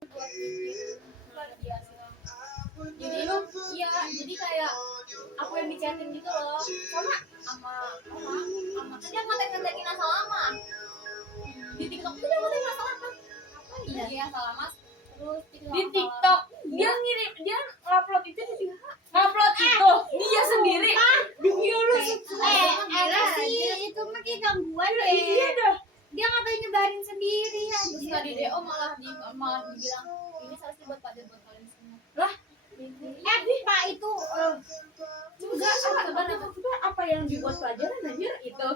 buat luar biasa. Jadi iya, jadi kayak aku yang dichatin gitu loh, sama orang, sama kan dia ngatain-ngatain asal lama di TikTok tuh, dia ngatain asal lama apa iya asal lama. Terus Di TikTok dia ngirim, dia ngupload itu di ngupload itu dia sendiri. Demi Allah. Ada sih itu mah kayak gangguan deh. Iya dah. Dia ngapain nyebarin sendiri ya? terus nggak di DO malah dibilang ini salah buat pada buat kalian semua Lah, Pak itu juga apa yang dibuat pelajaran anjir itu.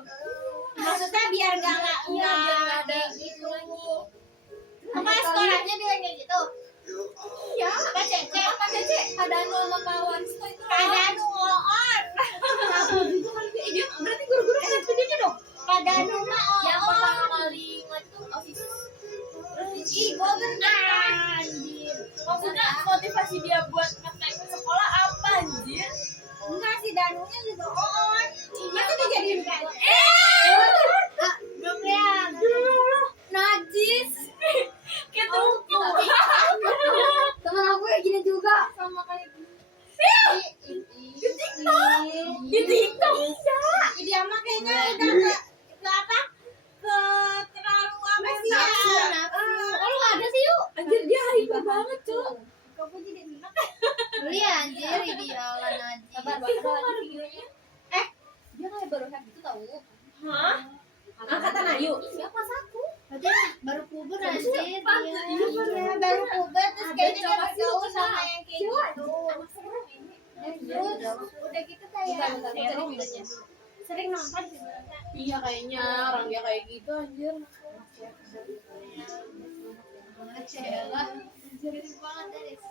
maksudnya biar nggak ada itu lagi. apa sekolahnya bilang kayak gitu. Iya, Pak Cece, apa Cece ada nama kawan itu ada nuon. itu kan dia berarti guru-guru ada videonya dong Pada numa yang pertama kali ngeliat tuh osis. Ih, gue benar. Anjir. Maksudnya motivasi dia buat ngetek sekolah apa anjir? Enggak sih Danunya juga on. Masa dijadiin kan? Belum lihat. Najis. Gitu. Temen aku kayak gini juga. Sama kayak gini. Di TikTok iya. Dia mah kayaknya udah ke apa? Ke terlalu apa sih ya? Oh lu ada sih yuk. Anjir dia hyper banget, Cuk. Kamu jadi enak. Beli anjir idealan aja. Sabar banget lagi videonya. Dia kayak baru hack gitu tahu. Hah? Angkatan Ayu. Iya pas aku. Berarti baru puber anjir dia. Iya, bener. Baru puber terus Ada kayaknya dia cowok bergaul juga. sama yang kayak gitu. Anak serem ini. Terus udah gitu kayak Bentar. sering nonton sebenarnya. Iya kayaknya orang dia kayak gitu anjir. Kecewa. Anjir banget Des.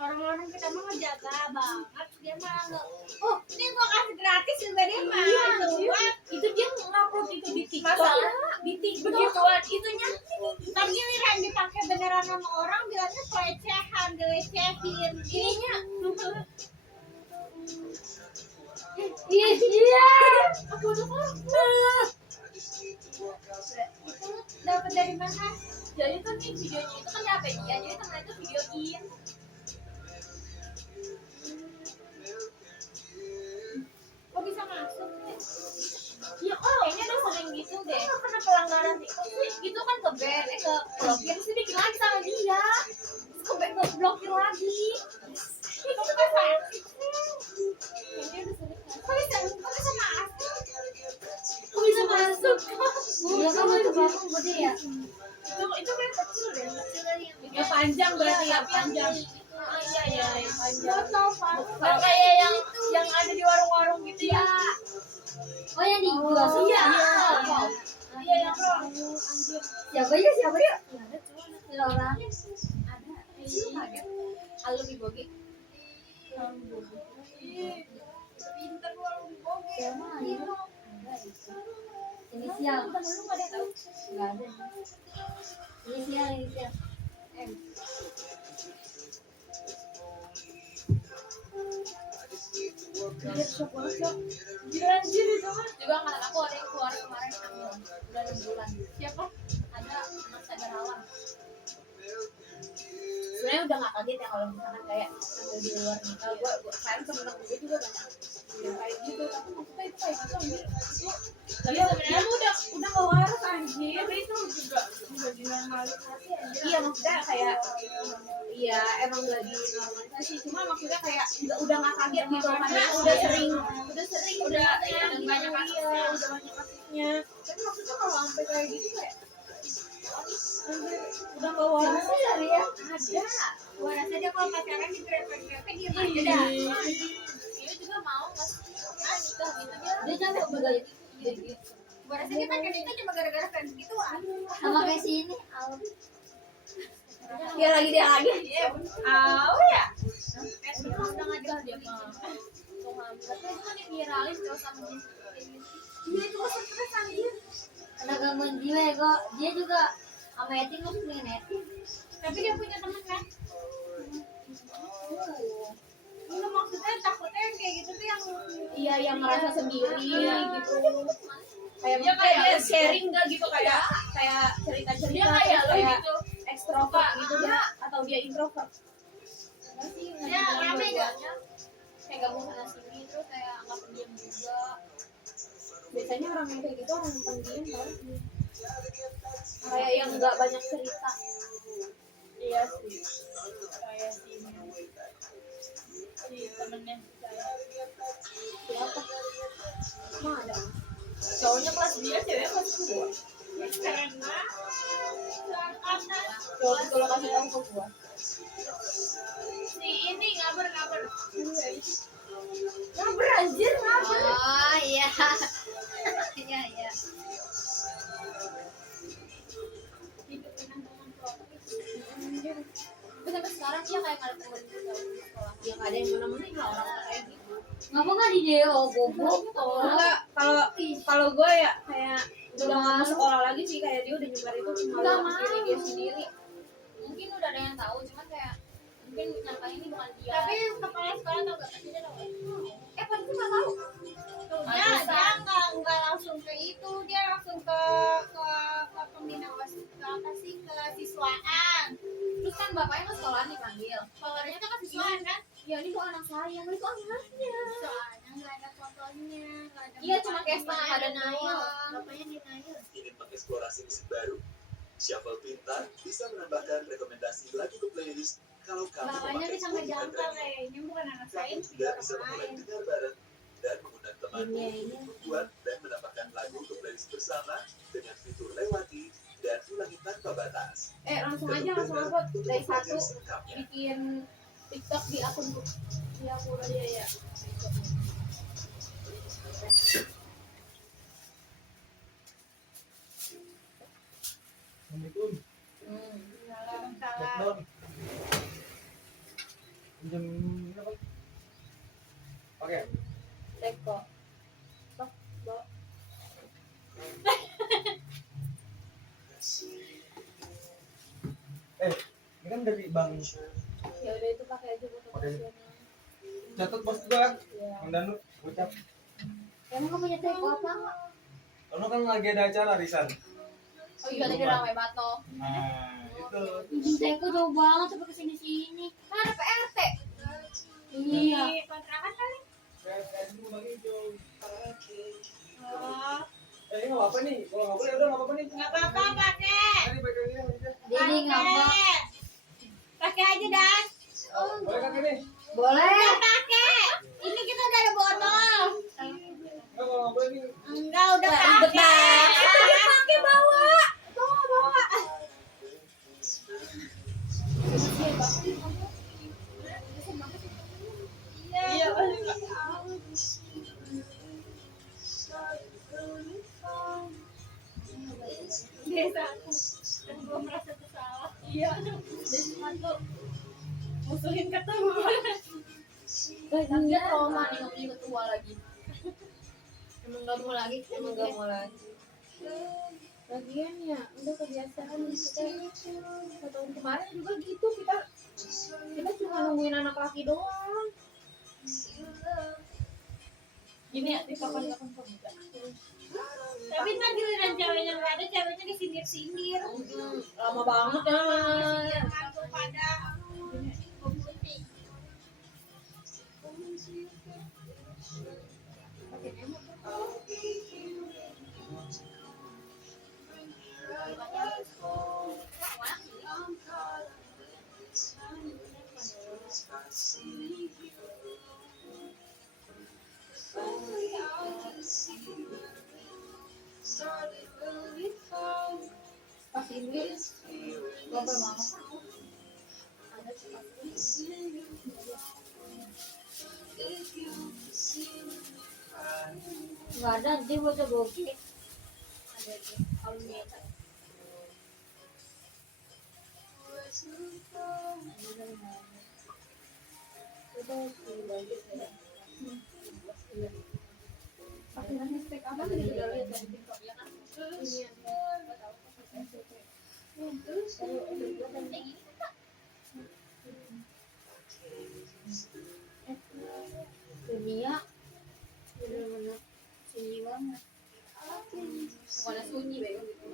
Orang-orang kita mah ngejaga banget, dia malah nggak. Oh, ini gua kasih gratis juga dia mah. Iya, anjir. Itu dia ngupload itu di TikTok. Di TikTok begituan itunya. Tapi giliran dipakai beneran sama orang bilangnya pelecehan, dilecehin. Ininya Iya. aku udah Itu dapat dari mana? Jadi tuh nih videonya itu kan di HP dia, jadi temennya tuh videoin. Kok bisa masuk? Ya kayaknya udah sering gitu deh. pernah pelanggaran TikTok sih. Itu kan ke ban, ke blokir, terus bikin lagi sama dia. Terus ke ban, ke blokir lagi. Itu kan sakit. Kayaknya udah sering kan. Kok bisa masuk? Kok bisa masuk? Iya kan itu bakal gede ya. Itu kan kecil deh. Ya panjang berarti ya, tapi yang panjang. di- Iya, yang panjang. Gak tau Pak. Nah, kayak yang ada di warung-warung gitu ya. Oh yang dijual sih Iya. Iya yang Siapa ya? Siapa ya? Laura. Ada. Itu kaget. Halo Bibogi. Pintar lu lu boge. Siapa? Inisial. Udah lu nggak ada yang tahu. Enggak ada. Inisial. M. anjir itu mah. Juga anak aku ada yang keluar kemarin hamil. Udah 6 bulan. Siapa? Ada anak sadar alam. Sebenarnya udah gak kaget ya kalau misalkan kayak hamil di luar nikah. Gue kemarin temen-temen gue juga banyak yang kayak gitu. Tapi maksudnya itu kayak gitu anjir. Tapi sebenarnya udah gak waras anjir. Itu juga dinormalisasi anjir. Iya maksudnya kayak iya emang gak dinormalisasi, cuma maksudnya kayak udah gak kaget gitu karena udah sering Udah yang banyak kasusnya. udah banyak kasusnya. Tapi maksudnya kalau sampai kayak gitu kayak anjir, udah gak waras Dari ya. ada. Gua rasa dia kalau pacaran digrepe-grepe dia mah aja dah. Dia juga mau nggak sih nikah gitu Dia cantik juga ya. gitu. Gua rasa dia pakai nikah cuma gara-gara fans gituan. Sama kayak si ini, Dia lagi. Aw ya. Udah ngajak dia mah. Tuhan, tapi itu kan diviralin cowok sama jenis Dia itu kok stres anjir. kena gangguan jiwa ya kok. Dia juga sama Etin masih pengen Etin. Tapi dia punya teman kan? Enggak, maksudnya takutnya yang kayak gitu tuh yang Iya, yang ngerasa sendiri gitu. Kayak Dia kayak dia lo sharing gak gitu, kayak cerita-cerita Dia kayak lo kayak gitu. ekstrovert gitu dia, atau dia introvert. Enggak sih, Ya, rame gak? kayak gabung sana sini, terus kayak nggak pendiam juga. Biasanya orang yang kayak gitu orang yang pendiam kan, kayak yang nggak banyak cerita. Iya sih. Kayak si temennya saya. Siapa? Emang ada? Cowoknya kelas dia, ceweknya kelas 2. keren banget. Coba itu lo kasih tahu ke gua. Si ini ngabar. Ngaber anjir, ngaber. Oh iya. Iya iya. Tapi sampai sekarang dia kayak nggak ada temen gitu di sekolah. Yang ada yang menemenin lah orang kayak gitu. Ngapa nggak di Deo goblok? Enggak, kalau gue ya kayak udah nggak mau sekolah lagi sih, kayak dia udah nyebar itu cuma Nggak sama mau. diri dia sendiri. Mungkin udah ada yang tahu, cuman kayak mungkin nyangka ini bukan dia. Tapi kepala sekolah tau gak? Pasti dia tau gak? Pasti nggak tahu. Dia nggak langsung ke itu, dia langsung ke pembina osis, ke apa sih, ke siswaan. Terus kan bapaknya ke sekolah dipanggil. Kalau itu kan siswaan kan? Ya ini tuh anak saya, ini tuh anaknya. Soalnya nggak ada fotonya, nggak ada. Iya, cuma kayak setengah bapaknya badan doang. doang. Bapaknya denial. Ingin mengeksplorasi musik baru? Shuffle Pintar bisa menambahkan rekomendasi lagu ke playlist kalau kamu Bapaknya memakai bisa Spotify ngejangkau Premium. kayaknya bukan anak saya, Kamu ini juga orang bisa mulai lain. dengar bareng dan mengundang temanmu Iya, iya. untuk membuat dan menambahkan lagu ke playlist bersama dengan fitur lewati dan ulangi tanpa batas. Langsung Dan aja langsung benar upload untuk dari mempelajari satu selengkapnya. bikin TikTok di akun dia ya. Assalamualaikum. Waalaikumsalam. Jam berapa? Oke. Teko. Ini kan dari Bang Ya udah itu pakai aja buat profesional. Catat bos juga. Iya. Bang Danu, ucap. Emang kamu punya teko apa? Karena kan lagi ada acara Risan. Oh iya, tadi ramai banget loh. Nah, itu. Ujung teko jauh banget sampai kesini sini. Kan ada PRT. Iya. Di kontrakan kali. Kayak itu bagi jauh. Oh, Ini nggak apa-apa nih. Kalau nggak boleh udah nggak apa-apa nih. nggak apa-apa pakai. Tadi pegangnya aja. Jadi ngapa? Pakai aja Dan. Boleh kan ini? Boleh. Udah pakai. Ini kita udah ada botol. Enggak, kalau nggak boleh nih. Enggak, udah Ribet pakai. Pakai bawa. Iya. Desa. Dan gue merasa bersalah. Iya. Musuhin ketemu. Tapi dia trauma nih ngomongin ketua lagi. Emang gak mau lagi. Emang gak mau lagi. Lagian ya udah kebiasaan kita tahun kemarin juga gitu, kita cuma nungguin anak laki doang. Gini ya, di kapan-kapan pemuda. Tapi ntar giliran ceweknya nggak ada, ceweknya disindir-sindir. Lama banget ya. Biar ngantuk pada pemutih. Pas ini ngobrol mama. Gak ada, dia bocah bokeh. Pakai hashtag apa nih udah lihat dari TikTok ya kan? Ini yang nggak tahu pas SMP. Terus kalau udah buat yang kayak gini kan, Kak? Pada sunyi bego gitu.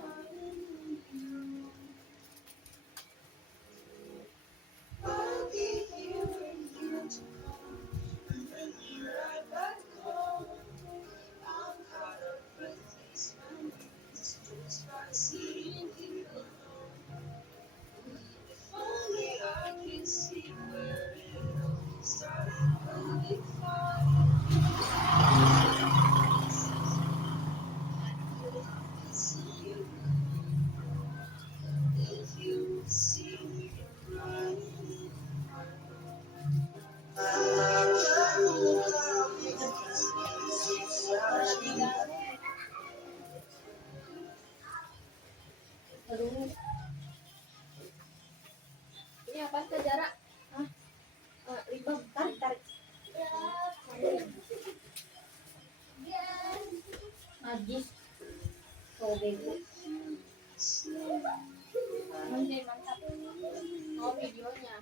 Ini apa sih jarak? Hah? Limbah, tarik. Najis. Oh bego. Mantap. Oh videonya.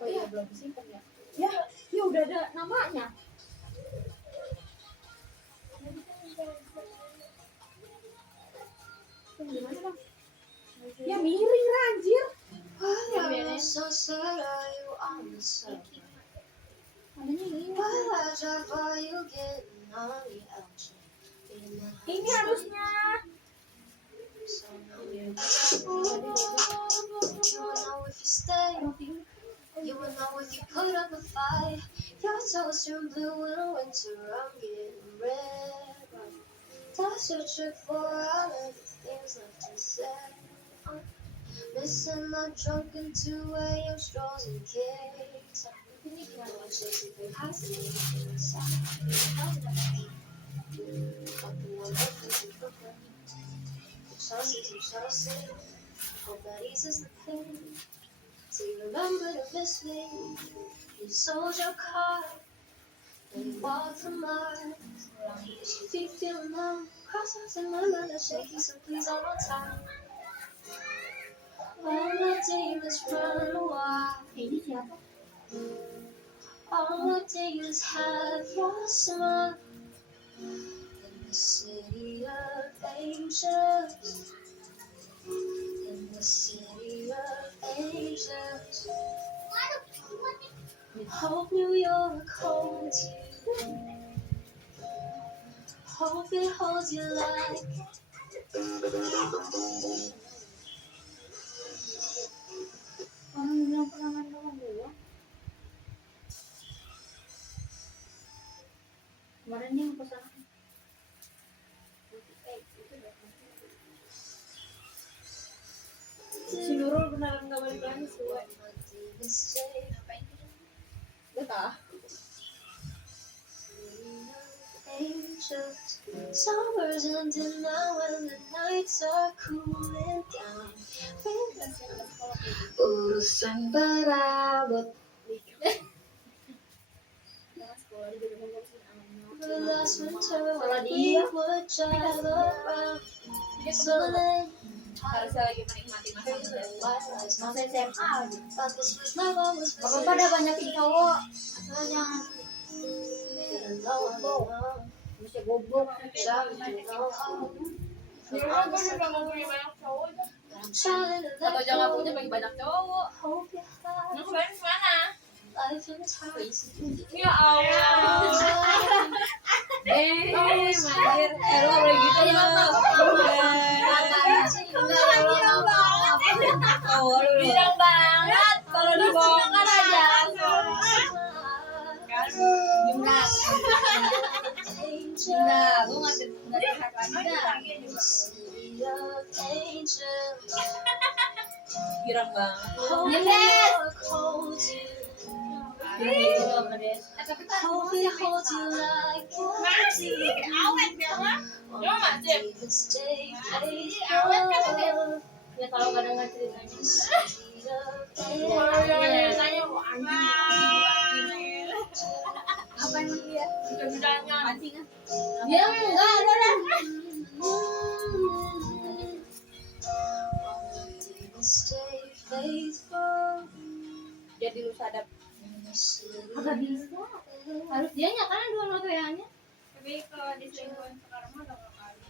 Oh iya belum disimpan ya. Ya udah ada namanya. Gimana bang? Ya miring anjir. Adanya ini. Ini harusnya. You will know if you put up a fight. Your toes turn blue in winter. I'm getting red. That's your trick for all of the things left to say. Missing my drunken 2 a.m. strolls and cakes. Ini gimana? Chasing through high school inside. Fucking one up in Brooklyn. Chelsea. Hope that eases the pain. So you remember to miss me. You sold your car. And you walked for miles. Your feet feeling numb. Cross-eyes in my mind are shaky. So please hold on tight. All my demons run wild. Ini siapa? All my demons have your smile. In the city of angels. In the city of angels. Hope New York holds you. Hope it holds you like. Orang bilang pernah main sama gua. Kemarin dia pesan. Si Nurul beneran gak balik lagi sih. Betah. Angels, summer's ending now and the nights are cooling down. Urusan berabot. The last winter when we would drive around. So late, Harusnya lagi menikmati masa muda. masa SMA. But this was my one was Bapak pada banyak cowok. Asal jangan bisa goblok. Nurul gue juga mau punya banyak cowok aja. Atau jangan punya bagi banyak cowok. Nah kemarin kemana? Puisi. Ya Allah. Mandir. Lu boleh gitu ya. Bilang banget kalau dibongkar aja. Gimnas. Gimnas. Gue nggak sehat lagi dah. Girang banget. Tapi kan Masih awet ya mah. Yo masih. Awet kan masih. ya kalau nggak dengar ceritanya. Kalau yang tanya kok anjing. Apa emang dia? Bidangnya. Anjing ah. Dia enggak ada dah. Jadi lu sadap. Agak bisa. Harus dia kan dua noto yang Tapi kalau diselingkuhin sekarang mah udah gak kali.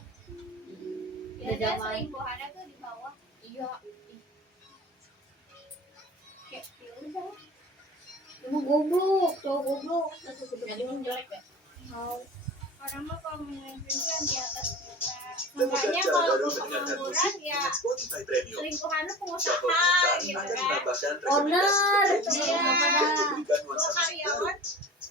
Dia zaman. selingkuhannya tuh di bawah. Iya. Kayak ya udah. Emang goblok, cowok goblok. Jadi emang jelek ya. Orang mah kalau memimpin tuh yang di atas kita. Temukan Makanya cara kalau baru untuk mendengarkan pengangguran musik ya dengan Spotify Premium. selingkuhannya Shuffle pengusaha Pintar gitu akan kan. menambahkan Owner, rekomendasi Iya. dan memberikan Dua nuansa musik baru. karyawan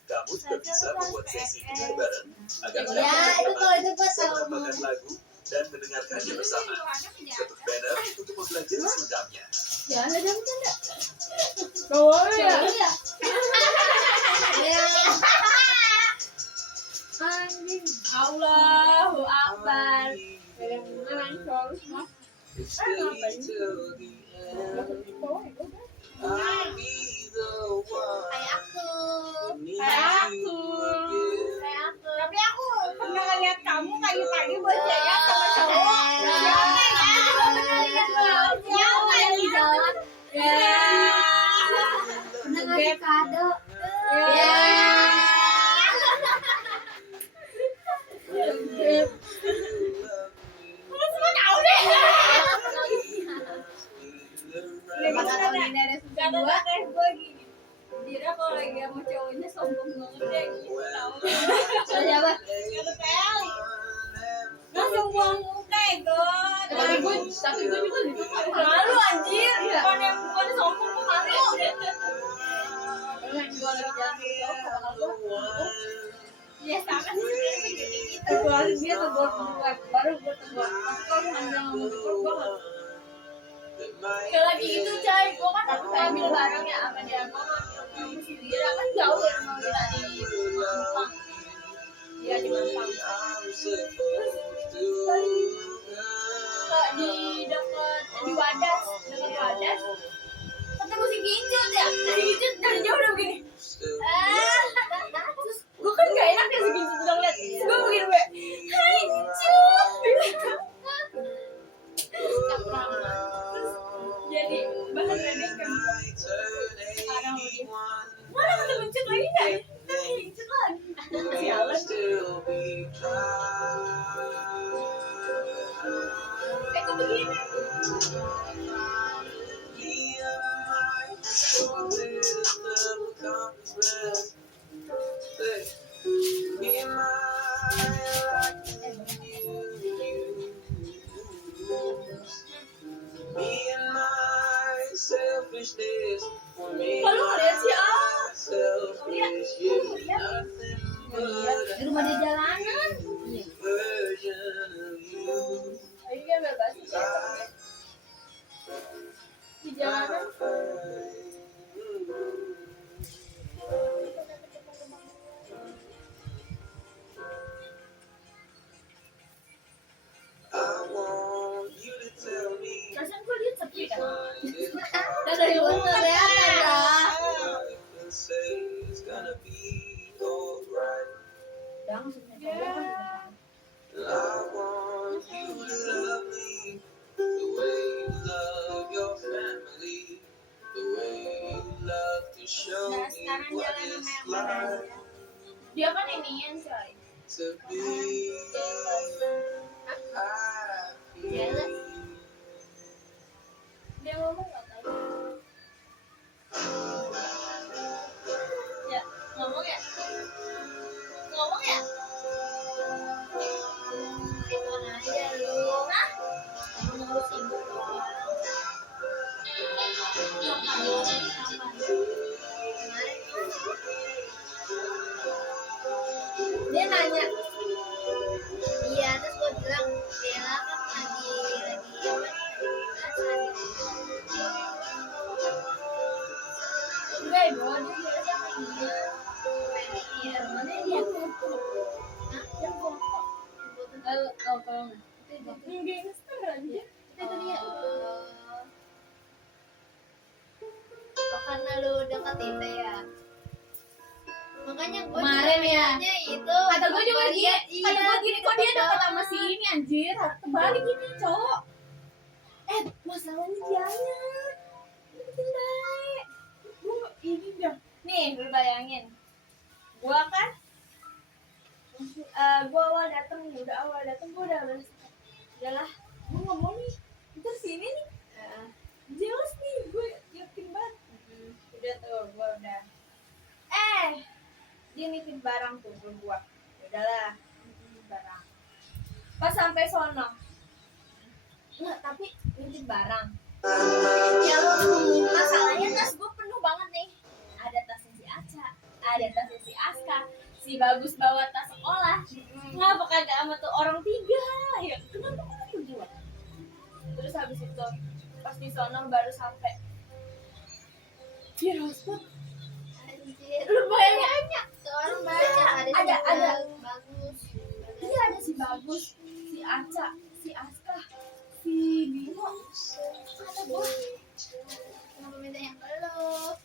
Kamu juga bisa membuat sesi dengar bareng agar Ya, kamu itu kalau itu gua bisa tahu. menambahkan lagu dan mendengarkannya bersama. selingkuhannya menjaga. Bentuk banner untuk mempelajari selengkapnya. Ya, ada jam canda. Cowok ya. Iya. Ya. Anjing. Allahu Akbar. Jangan cowok mah. Kayak aku. Kayak aku. Kayak aku. Tapi aku pernah ngeliat kamu pagi-pagi buat jaya sama cowok. Siapa ya? Aku gak pernah lihat kamu. Siapa ya? Di jalan. Ya. Pernah ngasih kado. Ya. Kata teh gue gini. Dira kalau lagi sama cowoknya sombong banget deh gitu tau. Siapa? Kata Teli. Langsung buang muka ego. Tapi gue juga gitu. Malu anjir. Bukan sombong gue malu. Yang jual lagi jalan gitu, Ya sama sih dia juga gitu. Kecuali dia tegur gue, baru gue tegur. Kalau hanya ngomong tegur gue Kalau lagi itu coy, gue kan harus ambil barang ya apa dia gue ngambil si Dira kan jauh ya rumah Dira di Mampang. Dia di Mampang. Di dekat di Wadas, dekat Wadas. Ketemu si Ginjut ya, si Ginjut dari jauh udah begini. Terus gue kan gak enak ya si Ginjut udah ngeliat. Gue begini gue, hai Ginjut. Jadi bahan ledekan. Sekarang lagi. Mana ada Ginjut lagi gak ya? Ginjut lagi. Sialan. Kok begini? Kalau ngeliat si lihat, Di rumah dia jalanan. ayo kan bebas di jalanan. Perasaan gue lihat sepi kan. Kan dari luar kelihatan dah. Jangan sebenarnya. Nah sekarang jalan sama yang mana aja. Dia kan inian coy. Jealous. Dia ngomong nggak tadi? Ya ngomong ya. Ngomong ya. Telepon aja lu. Hah? Ngurus ibu. Dia nanya. Iya, terus gue bilang Bella kan lagi Enggak ibu, dia jelas sama dia. iya, mana dia? Hah? Yang foto. Kalau nggak. Itu gangster aja. Itu dia. Oh, karena lu deket itu ya. Makanya gue Kemarin ya. itu. Kata gue juga dia, Iya, kata gue gini, kok dia deket deket sama si ini anjir. Kembali gini cowok. Masalahnya dianya. Deketin baik. Gue ini dah. Nih, lu bayangin. Gua kan gua awal dateng gue udah udahlah gue nggak mau nih ntar sini nih jelas nih gue yakin banget. Udah tuh gue udah dia nitip barang tuh ke gue, udahlah barang pas sampai sono nggak tapi nitip barang ya masalahnya tas gue penuh banget nih, ada tasnya si Aca, ada tasnya si Aska, si Bagus bawa tas sekolah, ngapa kagak sama tuh orang tiga ya, kenapa kagak gue. Terus habis itu pas di sono baru sampai dia hotspot Anjir. lu bayangin Seorang banyak ada bagus. iya ada si Bagus, si Aca, si Aska, si Bimo, kata gue Kenapa minta yang ke lo?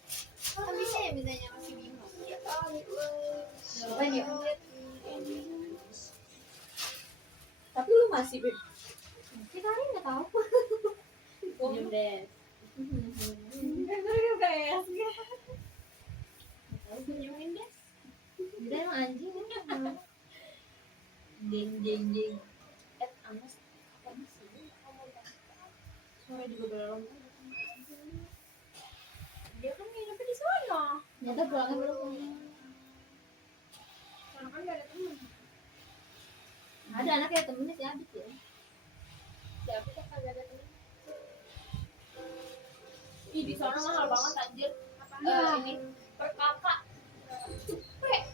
Kan bisa ya mintanya ke si Bimo. ngapain ya? Tapi lu masih Beb? Kita hari nggak tahu. Senyum deh. Kayak senyumin deh. Dia emang anjing. Jeng jeng jeng. Amas apa sih? Sore juga belum. Dia kan nginepnya di sana. Nyata pulangnya belum. Karena kan gak ada temen. Ada anaknya temennya si Abid ya. Tapi kan kagak ada temen. Ih di sana mahal banget anjir. Ini per kakak. Cepet.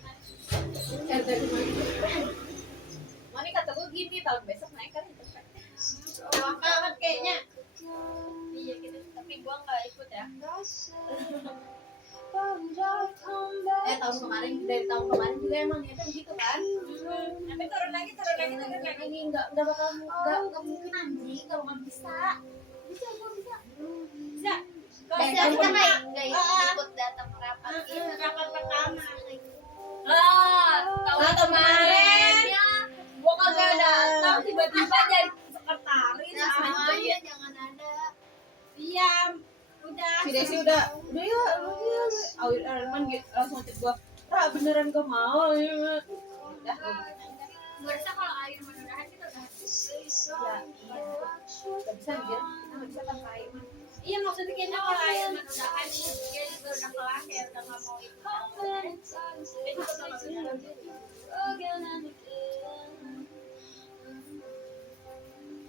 Mami kata gue gini tahun besok naik kan itu. Wah banget kayaknya. Iya gitu. Tapi gue nggak ikut ya. Tahun kemarin dari tahun kemarin juga emang niatnya begitu kan. Tapi turun lagi. Ini nggak bakal nggak mungkin anjing kalau nggak bisa. Bisa. Bisa. Dan kita nggak ikut datang rapat gitu. Rapat pertama. Tahun kemarin gua kagak datang tiba-tiba jadi sekretaris. Nah, semuanya jangan ada. Diam. Udah. Si Desi udah ya Awil Arman gitu langsung ngechat gua, Ra beneran gak mau ya. Udah Gue rasa kalau air mudah-mudahan kita udah ya iya gak bisa anjir, kita gak bisa tanpa air man. Iya maksudnya kayaknya kalau air mudah-mudahan dia juga udah kelar ya udah nggak mau ikut. Dia juga udah nggak bisa.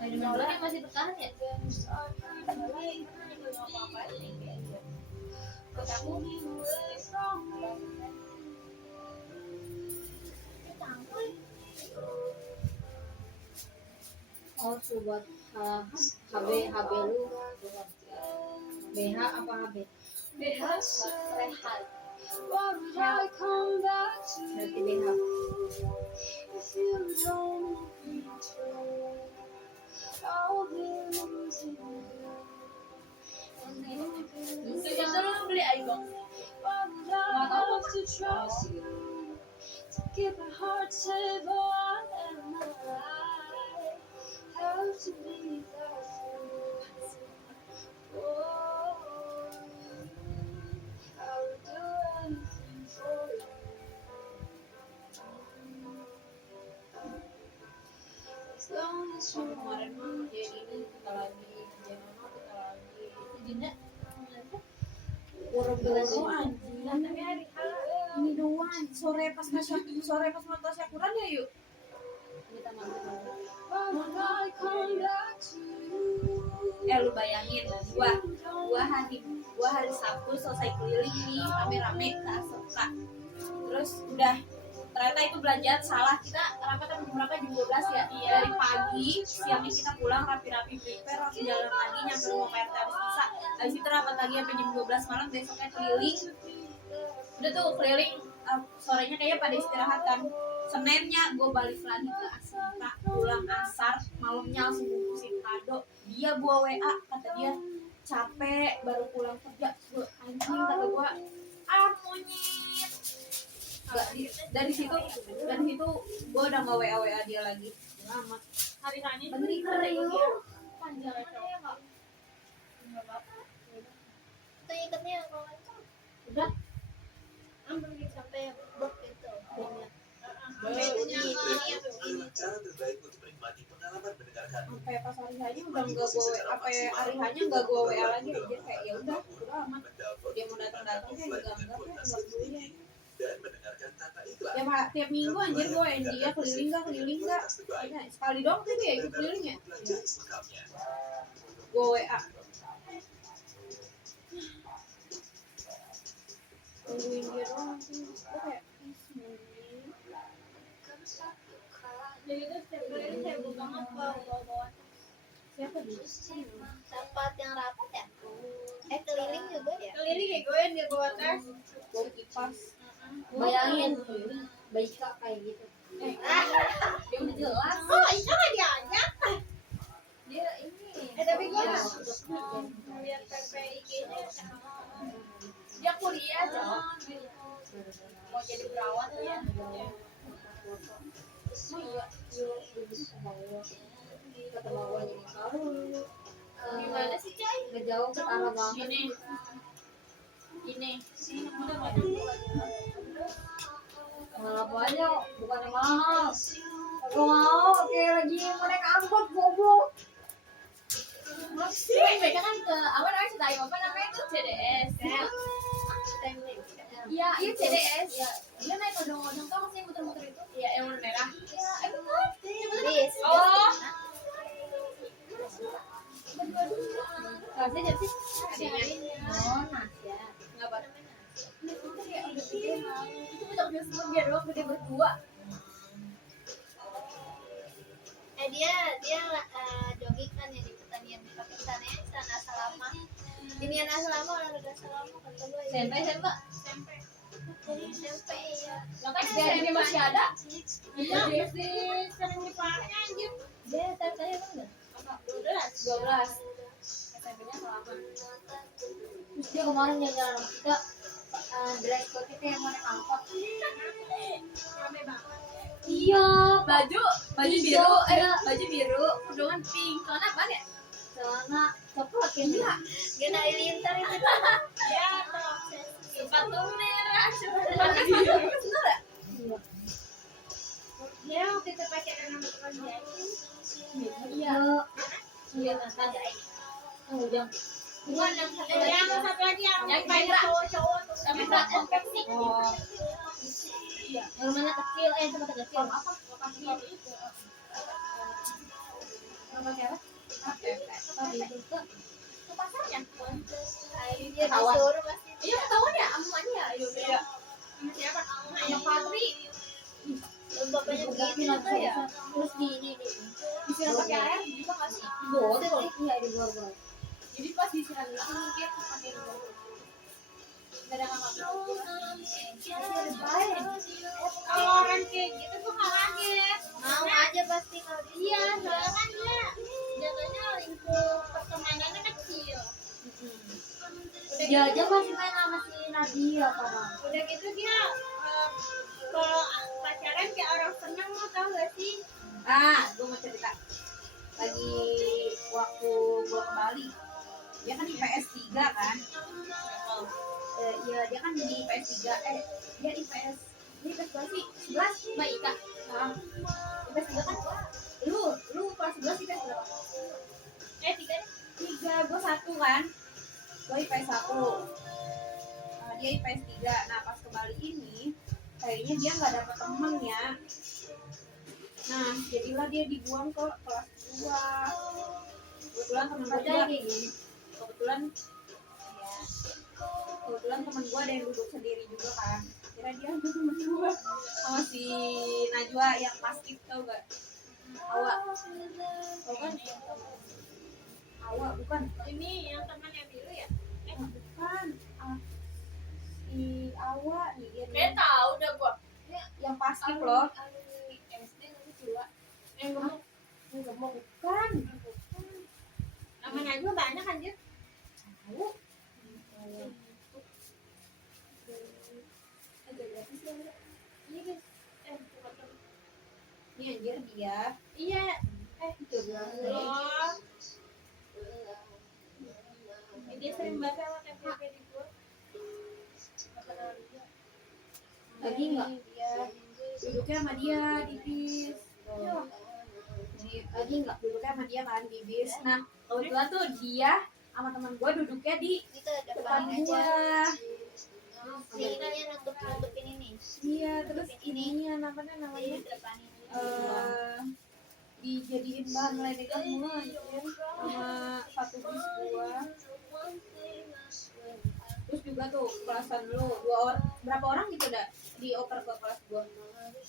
air mudah-mudahan masih bertahan ya. Oh, buat HB lu BH apa HB? BH rehat. Berarti BH. Itu lu beli iBox. Kemarin mah ya ini kita lagi Dinda. buru-buru anjing. Tapi hari ini doang sore pas mau tasyakuran ya yuk. Kita makan. Lu bayangin gua hari Sabtu selesai keliling nih rame-rame ke ASMK. Terus udah ternyata itu belanjaan salah, kita rapatnya jam berapa, jam 12 ya. Dari pagi siangnya kita pulang rapi-rapi prepare langsung jalan lagi nyampe rumah PRT habis bisa. Habis itu rapat lagi sampai jam 12 malam, besoknya keliling. Udah tuh keliling sorenya kayaknya pada istirahat kan. Seninnya gue balik lagi ke ASMK, pulang asar, malamnya langsung bungkusin kado. Dia bawa WA, kata dia capek baru pulang kerja. Gue anjing, kata gue monyet. Dari situ gue udah nggak WA dia lagi. Lama. Hari-hari Bener kering. panjang ya cowok. Nggak apa-apa. Itu ikatnya kalau itu Udah. ambil sampai bok itu. Inilah cara terbaik untuk menikmati pengalaman mendengarkan mengatakan sampai pas hari hanya udah nggak gue sampai hari hanya nggak gue WA lagi aja kayak ya udah amat dia mau datang kayak enggak peduli dan mendengarkan tanpa iklan. tiap minggu anjir gue dia keliling nggak sekali dong tuh dia ikut keliling ya Pelajari selengkapnya. gue WA tungguin dia doang sih gue kayak Jadi itu setiap kali heboh banget bawa-bawa. siapa dia Tempat yang rapat ya? Keliling juga ya? Keliling ya gue yang dia bawa tas. gue kipas Bayangin bayi kak kayak gitu. dia udah jelas Oh, itu nggak diajak. dia ini Tapi gue Iya. ngeliat PPIG-nya. dia kuliah dong mau jadi perawat ya Oh iya, kata bawa jadi tahu. gimana sih Cai Nggak jauh ke tanah banget. ini Mahal apa aja, bukannya mahal. Gak mau, kayak lagi mau naik angkot goblok. mereka kan ke apa namanya Citaim apa namanya itu CDS iya CDS Ya, dia naik odong-odong tuh masih muter-muter itu iya yang warna merah iya itu kan Bis. oh kasih jadi adanya oh Nasya. nggak apa itu kayak udah gede mau itu bisa udah semua dia doang gede berdua Dia jogging kan ya di pertanian pakai celana selama. Ini yang selama olahraga selama kata gue. SMP SMP ya. lah kan SD masih ada Iya, sering dipakai anjir. dia SMP emang enggak 12 SMP-nya selama terus dia kemarin jalan sama kita dress code kita yang mau naik angkot Rame banget. iya baju Iya, biru iya. baju biru udungan pink celana apa ya celana coklat kayaknya Gena Halilintar itu. Ya, terobsesi. sepatu merah pakai sepatu bener ya iya Dia waktu itu pakai dengan teman dia. iya iya Nasya ujang bukan yang satu Dan lagi yang satu lagi yang Yang pakai merah. cowok-cowok tuh. tapi berat konveksi oh iya yang mana kecil tempat kecil apa lokasi itu tempat siapa tapi itu tuh ke pasarnya Dia disuruh pasti. iya ketahuan ya amuannya ya iya Sama siapa? sama Patri Bapaknya begitu Tapi ya. terus di ini disiram pakai air juga nggak sih botol iya di botol jadi pas disiram itu mungkin pakai botol nggak ada Kalau orang kayak gitu tuh nggak kaget. Mau aja pasti kalau dia. Iya, soalnya kan dia jatuhnya lingkup pertemanannya kecil. dia aja masih main sama si Nadia padahal Udah gitu dia kalau pacaran kayak orang seneng mau tau gak sih? gue mau cerita lagi waktu gue ke Bali dia kan IPS 3 kan iya dia kan di IPS 3 dia IPS berapa sih 11 Mbak Ika IPS 3 kan lu kelas 11 IPS berapa 3 gue 1 kan gue IPS 1 dia IPS 3 nah pas ke Bali ini kayaknya dia nggak dapet temen ya nah jadilah dia dibuang ke kelas 2 kebetulan temen gue juga kayak gini kebetulan temen gue ada yang duduk sendiri juga kan kira dia sama temen gue sama si Najwa yang paskib tau gak Awa tau kan Awa bukan Ini yang teman yang biru ya? bukan si Awa nih dia Dia tahu dah gua. yang paskib loh SD nanti dua. yang gemuk bukan Namanya juga banyak anjir. tahu Ini guys. Bukan temen. ini anjir dia Iya. Oh. Dia sering baca sama TPP di gua. lagi nggak dia duduknya sama dia di bis ini lagi nggak duduknya sama dia kan di bis. Nah kebetulan tuh dia sama teman gue duduknya di Kita depan depanin gue. aja. Ini kayaknya nutupin ini. Iya, terus ininya namanya Jadi depanin. dijadiin bahan ledekan mulu anjir sama satu bis gua. Terus juga tuh kelasan lu berapa orang gitu dah dioper ke kelas gua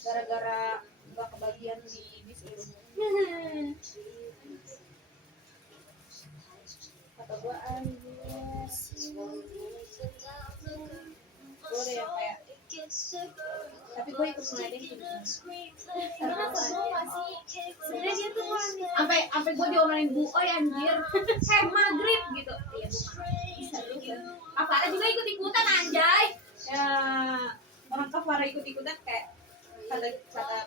gara-gara gak kebagian di bis itu. Kata gua anjir gua udah yang kayak tapi gue ikut ngeledekin Karena sebelum masih sebenarnya dia tuh kurang sampai gue diomelin Bu Oy anjir kayak maghrib gitu. Iya bisa juga Kavara juga ikut ikutan anjay ya, orang Kavara ikut ikutan kayak kata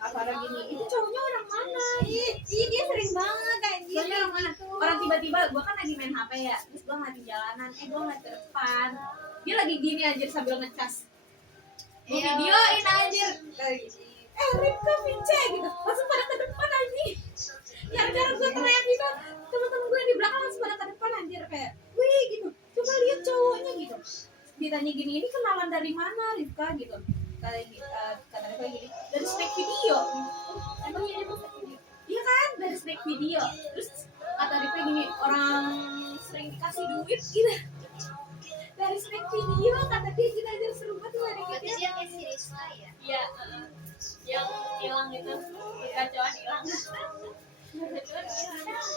Kavara gini itu cowoknya orang mana. Iya, dia sering banget anjir. Soalnya orang mana orang tiba-tiba gue kan lagi main HP ya terus gue ngeliat di jalanan gue ngeliat ke depan dia lagi gini anjir sambil ngecas gue videoin anjir kayak gitu. Ripka Vince gitu langsung pada ke depan anjir gara-gara gue teriak gitu teman-teman gue di belakang langsung pada ke depan anjir kayak wih gitu coba lihat cowoknya gitu ditanya gini ini kenalan dari mana Ripka gitu kata Ripka gini dari snack video emang iya itu snack video iya kan dari snack video terus kata Ripka gini orang sering dikasih duit gitu dari snack video kata dia kita aja seru banget tuh Berarti dia kayak si Risma ya. Iya, yang hilang itu kekacauan hilang. Kekacauan hilang.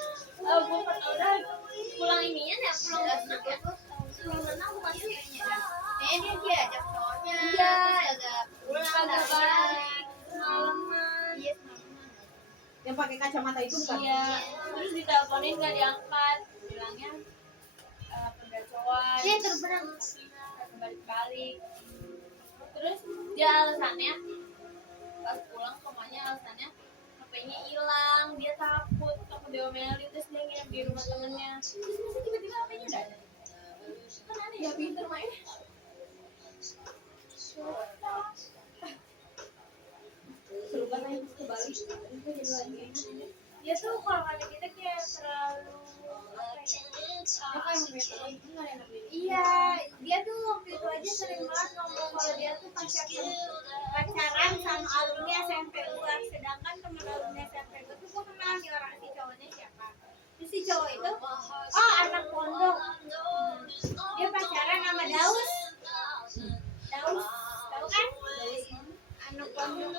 Udah pulang ininya ya, pulang renang ya. Pulang renang bukan sih? Kayaknya dia diajak cowoknya. Iya. Terus kagak pulang. Kagak balik, malaman. Iya, semalaman. yang pakai kacamata itu bukan Iya. Terus diteleponin nggak diangkat, bilangnya pengacauan. Dia terbenam. Balik-balik. Terus dia alasannya pas pulang ke rumahnya alasannya HP-nya hilang, dia takut diomelin terus dia nginep di rumah temennya. Terus masa tiba-tiba HP-nya udah ada? Kan aneh ya pinter main. seru banget ke Bali itu jadi lagi enak Dia tuh kalau kata kita kayak terlalu ya kan emang biasa lagi nggak ada enak ini Iya, dia tuh waktu itu aja sering banget ngomong kalau dia tuh pacaran sama alumni SMP gua, sedangkan temen alumni SMP gua tuh gua kenal nih orang si cowoknya siapa. Terus si cowok itu, oh anak pondok, dia pacaran sama Daus, Daus, tahu kan? Anak pondok.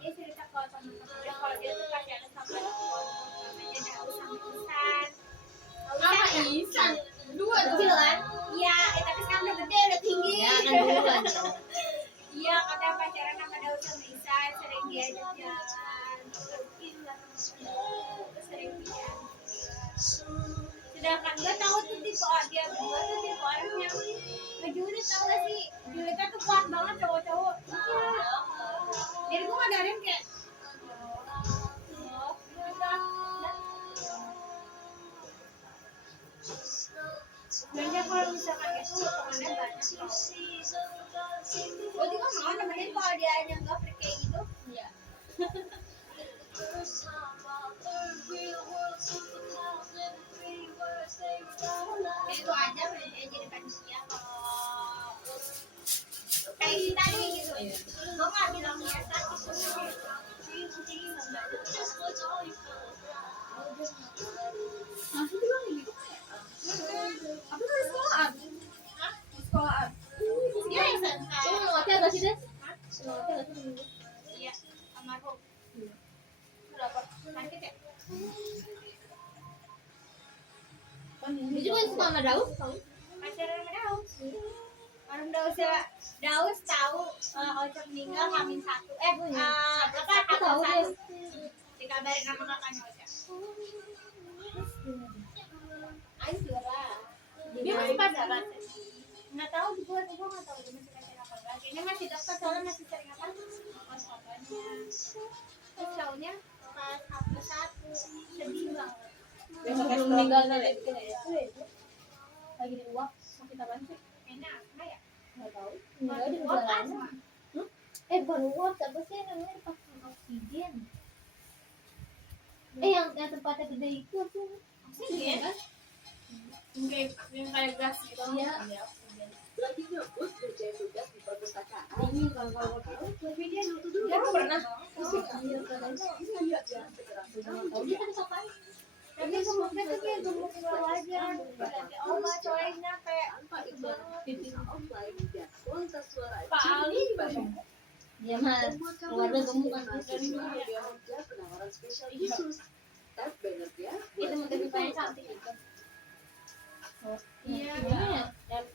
Dia cerita kalau temen-temennya kalau dia tuh pacaran sama anak pondok, namanya Daus sama Isan. sama Isan. Dua kecil kan? Iya, tapi sekarang udah gede, udah tinggi. Ya kan duluan. Iya, katanya pacaran sama Daud sama Isan, sering diajak jalan. Terus sering dia. Sedangkan gue tahu tuh tipe dia berdua tuh tipe orang yang ngejulit, tau gak sih? Julitnya tuh kuat banget cowok-cowok. Iya. Jadi gue ngadarin kayak banyak kalau misalkan itu temannya banyak kok. Gue juga mau nemenin kalau dia aja nggak freak kayak gitu. Iya. Itu aja dia jadi panitia kalau kayak kita nih gitu. Gue nggak bilang biasa gitu. masih juga gitu aku dari sekolahan sekolahan Dia yang SMK. Kamu ngelotnya agak sih, Des? Ngelotnya agak sih? Iya, almarhum. Berapa? Sakit ya? Dia juga suka sama Daus, kamu? Pacaran sama Daus. Orang Daus tahu Ocak meninggal Hamin 1. Aku tahu, Hamin 1. Dikabarin sama kakaknya Ocak. Ayo juara. Dia masih pacaran. Nggak tahu gue nggak tahu dia masih pacaran apa enggak. Kayaknya masih dekat soalnya masih sering apa? Foto-fotonya. Terus cowoknya pas hapus 1 sedih banget. Belum meninggal nih, lagi di uap, sakit apaan sih? Enak, apa ya? Nggak tahu. Bukan Meninggal di uap, perjalanan. asma. Bukan uap, siapa sih namanya? oksigen. Yang tempatnya gede itu apa? Oksigen kan? Yang kayak gas gitu. Iya. Oksigen. Lagi nyebut ngerjain tugas di perpustakaan. Ini kalau Tapi dia nutuh Kamu pernah? tahu dia kan kapan? Tapi semuanya tuh kayak gemuk wajar. Obat coynya kayak tanpa iklan bisa offline dan kualitas suara Pak Ali juga. Dia mah keluarga gemuk kan. ada penawaran spesial khusus. Tap banner ya. Itu motivasinya cantik itu. Iya. Yang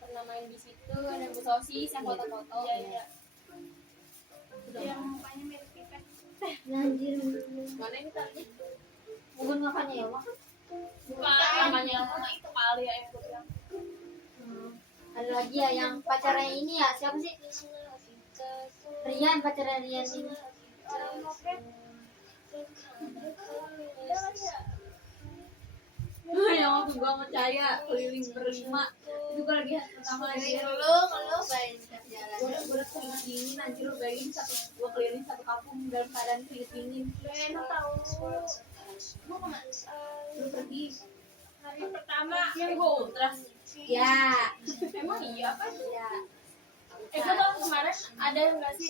pernah main di situ ada Bu Sosis yang foto-foto. Iya. Yang mukanya mirip kita. Anjir. Mana ini tadi? Bukan makanya ya, makan. Bukan namanya apa itu kali ya yang gue bilang. Ada lagi ya yang pacarnya ini ya, siapa sih? Rian, pacarnya Rian ini. orang moped. Yang waktu gue percaya keliling berlima itu gue lagi pertama lagi Ngeluh bayangin dikasih jalan. gue udah keringet dingin anjir lu bayangin gue keliling satu kampung dalam keadaan keringet dingin Enak tahu. gue kemana lu pergi Hari pertama yang gue ultras Ya, emang iya apa sih ya. gue tau kemarin ada nggak sih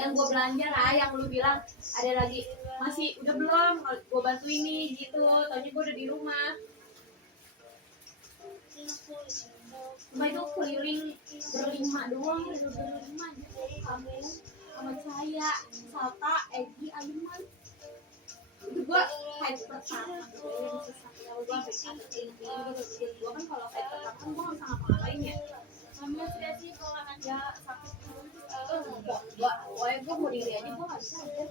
Yang gue belanja lah, yang lu bilang ada lagi. masih udah belum gue bantu ini gitu taunya gue udah di rumah cuma itu keliling berlima doang itu berlima gitu kamu sama saya Salta Egi Aliman itu gue head pertama yang susah kalau gue sampai keringet gue kan kalau head pertama kan gue nggak bisa ngapa-ngapain ya sama sih kalau aja sakit gue mau diri aja gue nggak bisa aja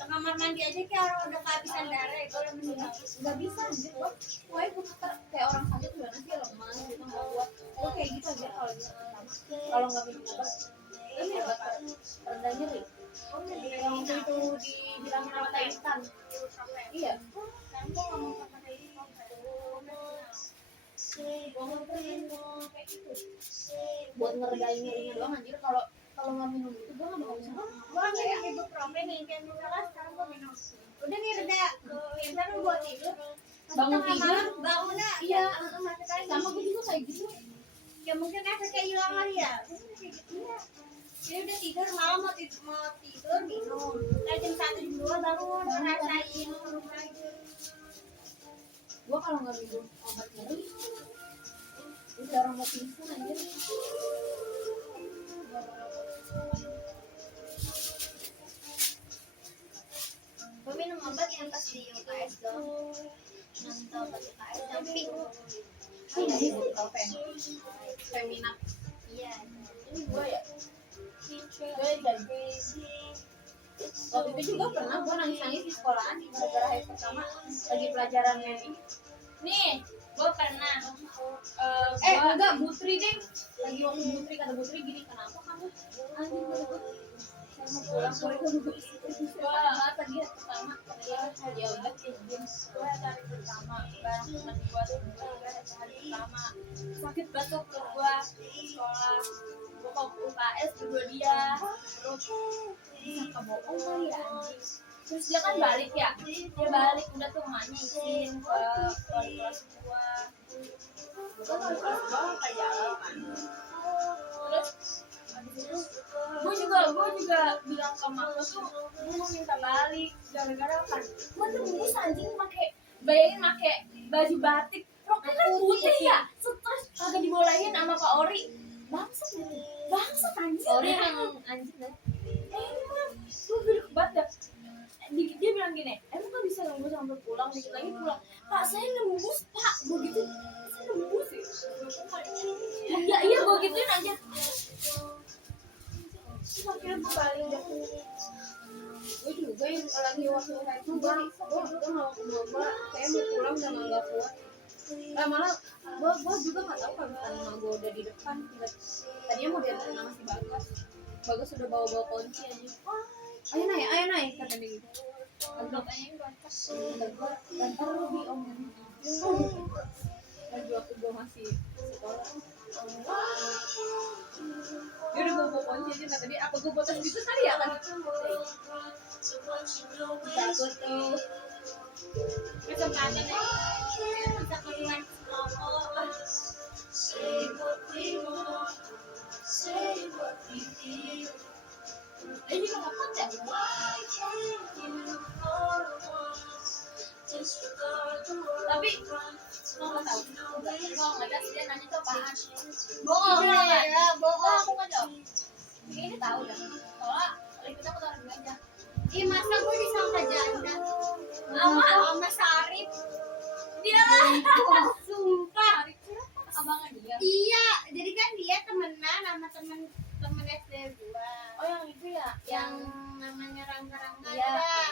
ke kamar mandi aja kayak orang udah kehabisan darah itu udah meninggal. nggak bisa anjir gue kayak orang sakit gimana sih lemah gitu nggak kuat gue kayak gitu aja kalau dia pertama kalau nggak minum obat ini obat rendah nyeri yang waktu itu dibilangin sama Teh Instan iya Dan gue ngomong sama dia itu buat ngeredain nyerinya doang anjir kalau nggak minum itu gue nggak bakal bisa gue minum ibuprofen nih kayak misalnya sekarang gue minum udah nih reda biasanya gue tidur bangun tidur bangunnya iya mati kali sama gue juga kayak gitu ya mungkin efeknya hilang kali ya kayak gitu ya jadi udah tidur malam mau tidur minum kayak jam 1 jam 2 bangun ngerasain turun lagi gue kalau nggak minum obat nyeri udah orang mau pingsan anjir Gue minum obat yang pas di UKS dong. Nanti obat UKS yang pink. iya sih kalau femina Iya. ini gue ya gue jadi waktu itu juga pernah gue nangis di sekolahan gara-gara hari pertama lagi pelajaran ini nih gue pernah enggak Butri deh lagi ngomong Butri kata Butri gini kenapa kamu anjing saya mau pulang gue banget lagi hari pertama ya udah izin gue hari pertama bareng teman gue hari pertama sakit batuk ke gue di sekolah gue ke UKS berdua dia terus bisa kebohong kali ya anjing terus dia kan balik ya dia balik udah tuh emaknya izin ke wali kelas gue wali kelas gue kayak jalan kan terus habis itu gue juga bilang ke emak gue tuh gue mau minta balik gara-gara kan gue tuh bungkus anjing bayangin pakai baju batik roknya kan putih ya stres kagak dibolehin sama Pak Ori bangsat anjing Ori emang anjing deh. emang gue gede banget dia bilang gini emang kan bisa nembus sampai pulang dikit lagi pulang pak saya nembus pak gue gitu saya nembus ya iya gue gituin aja terus akhirnya gue balik dah gue juga yang lagi waktu kayak itu gue nggak mau saya mau pulang udah nggak kuat malah gue juga nggak tahu kalau misalnya gue udah di depan tadinya mau diantarin sama si Bagas udah bawa kunci aja ayo naik kata dia gitu agak ntar lu di om lagi waktu gue masih sekolah Dia udah bawa kunci aja tadi. Apa gue botas gitu kali ya kan? Takut tuh. Kesempatan ya bisa keluar semua. Ini juga ngepot ya? Tapi mau nggak tahu? Mau nggak tahu dia nanya tuh apaan? Bohong ya, bohong. Aku nggak jawab. Ini tahu dah. Soalnya kita ketemu dulu aja. Ih, masa gue disangka janda sama Sarip. Dia lah. Sumpah. Abangnya dia. Iya, jadi kan dia temenan sama temen SD gua. Oh yang itu ya? Yang namanya Rangga-Rangga Iya. ya.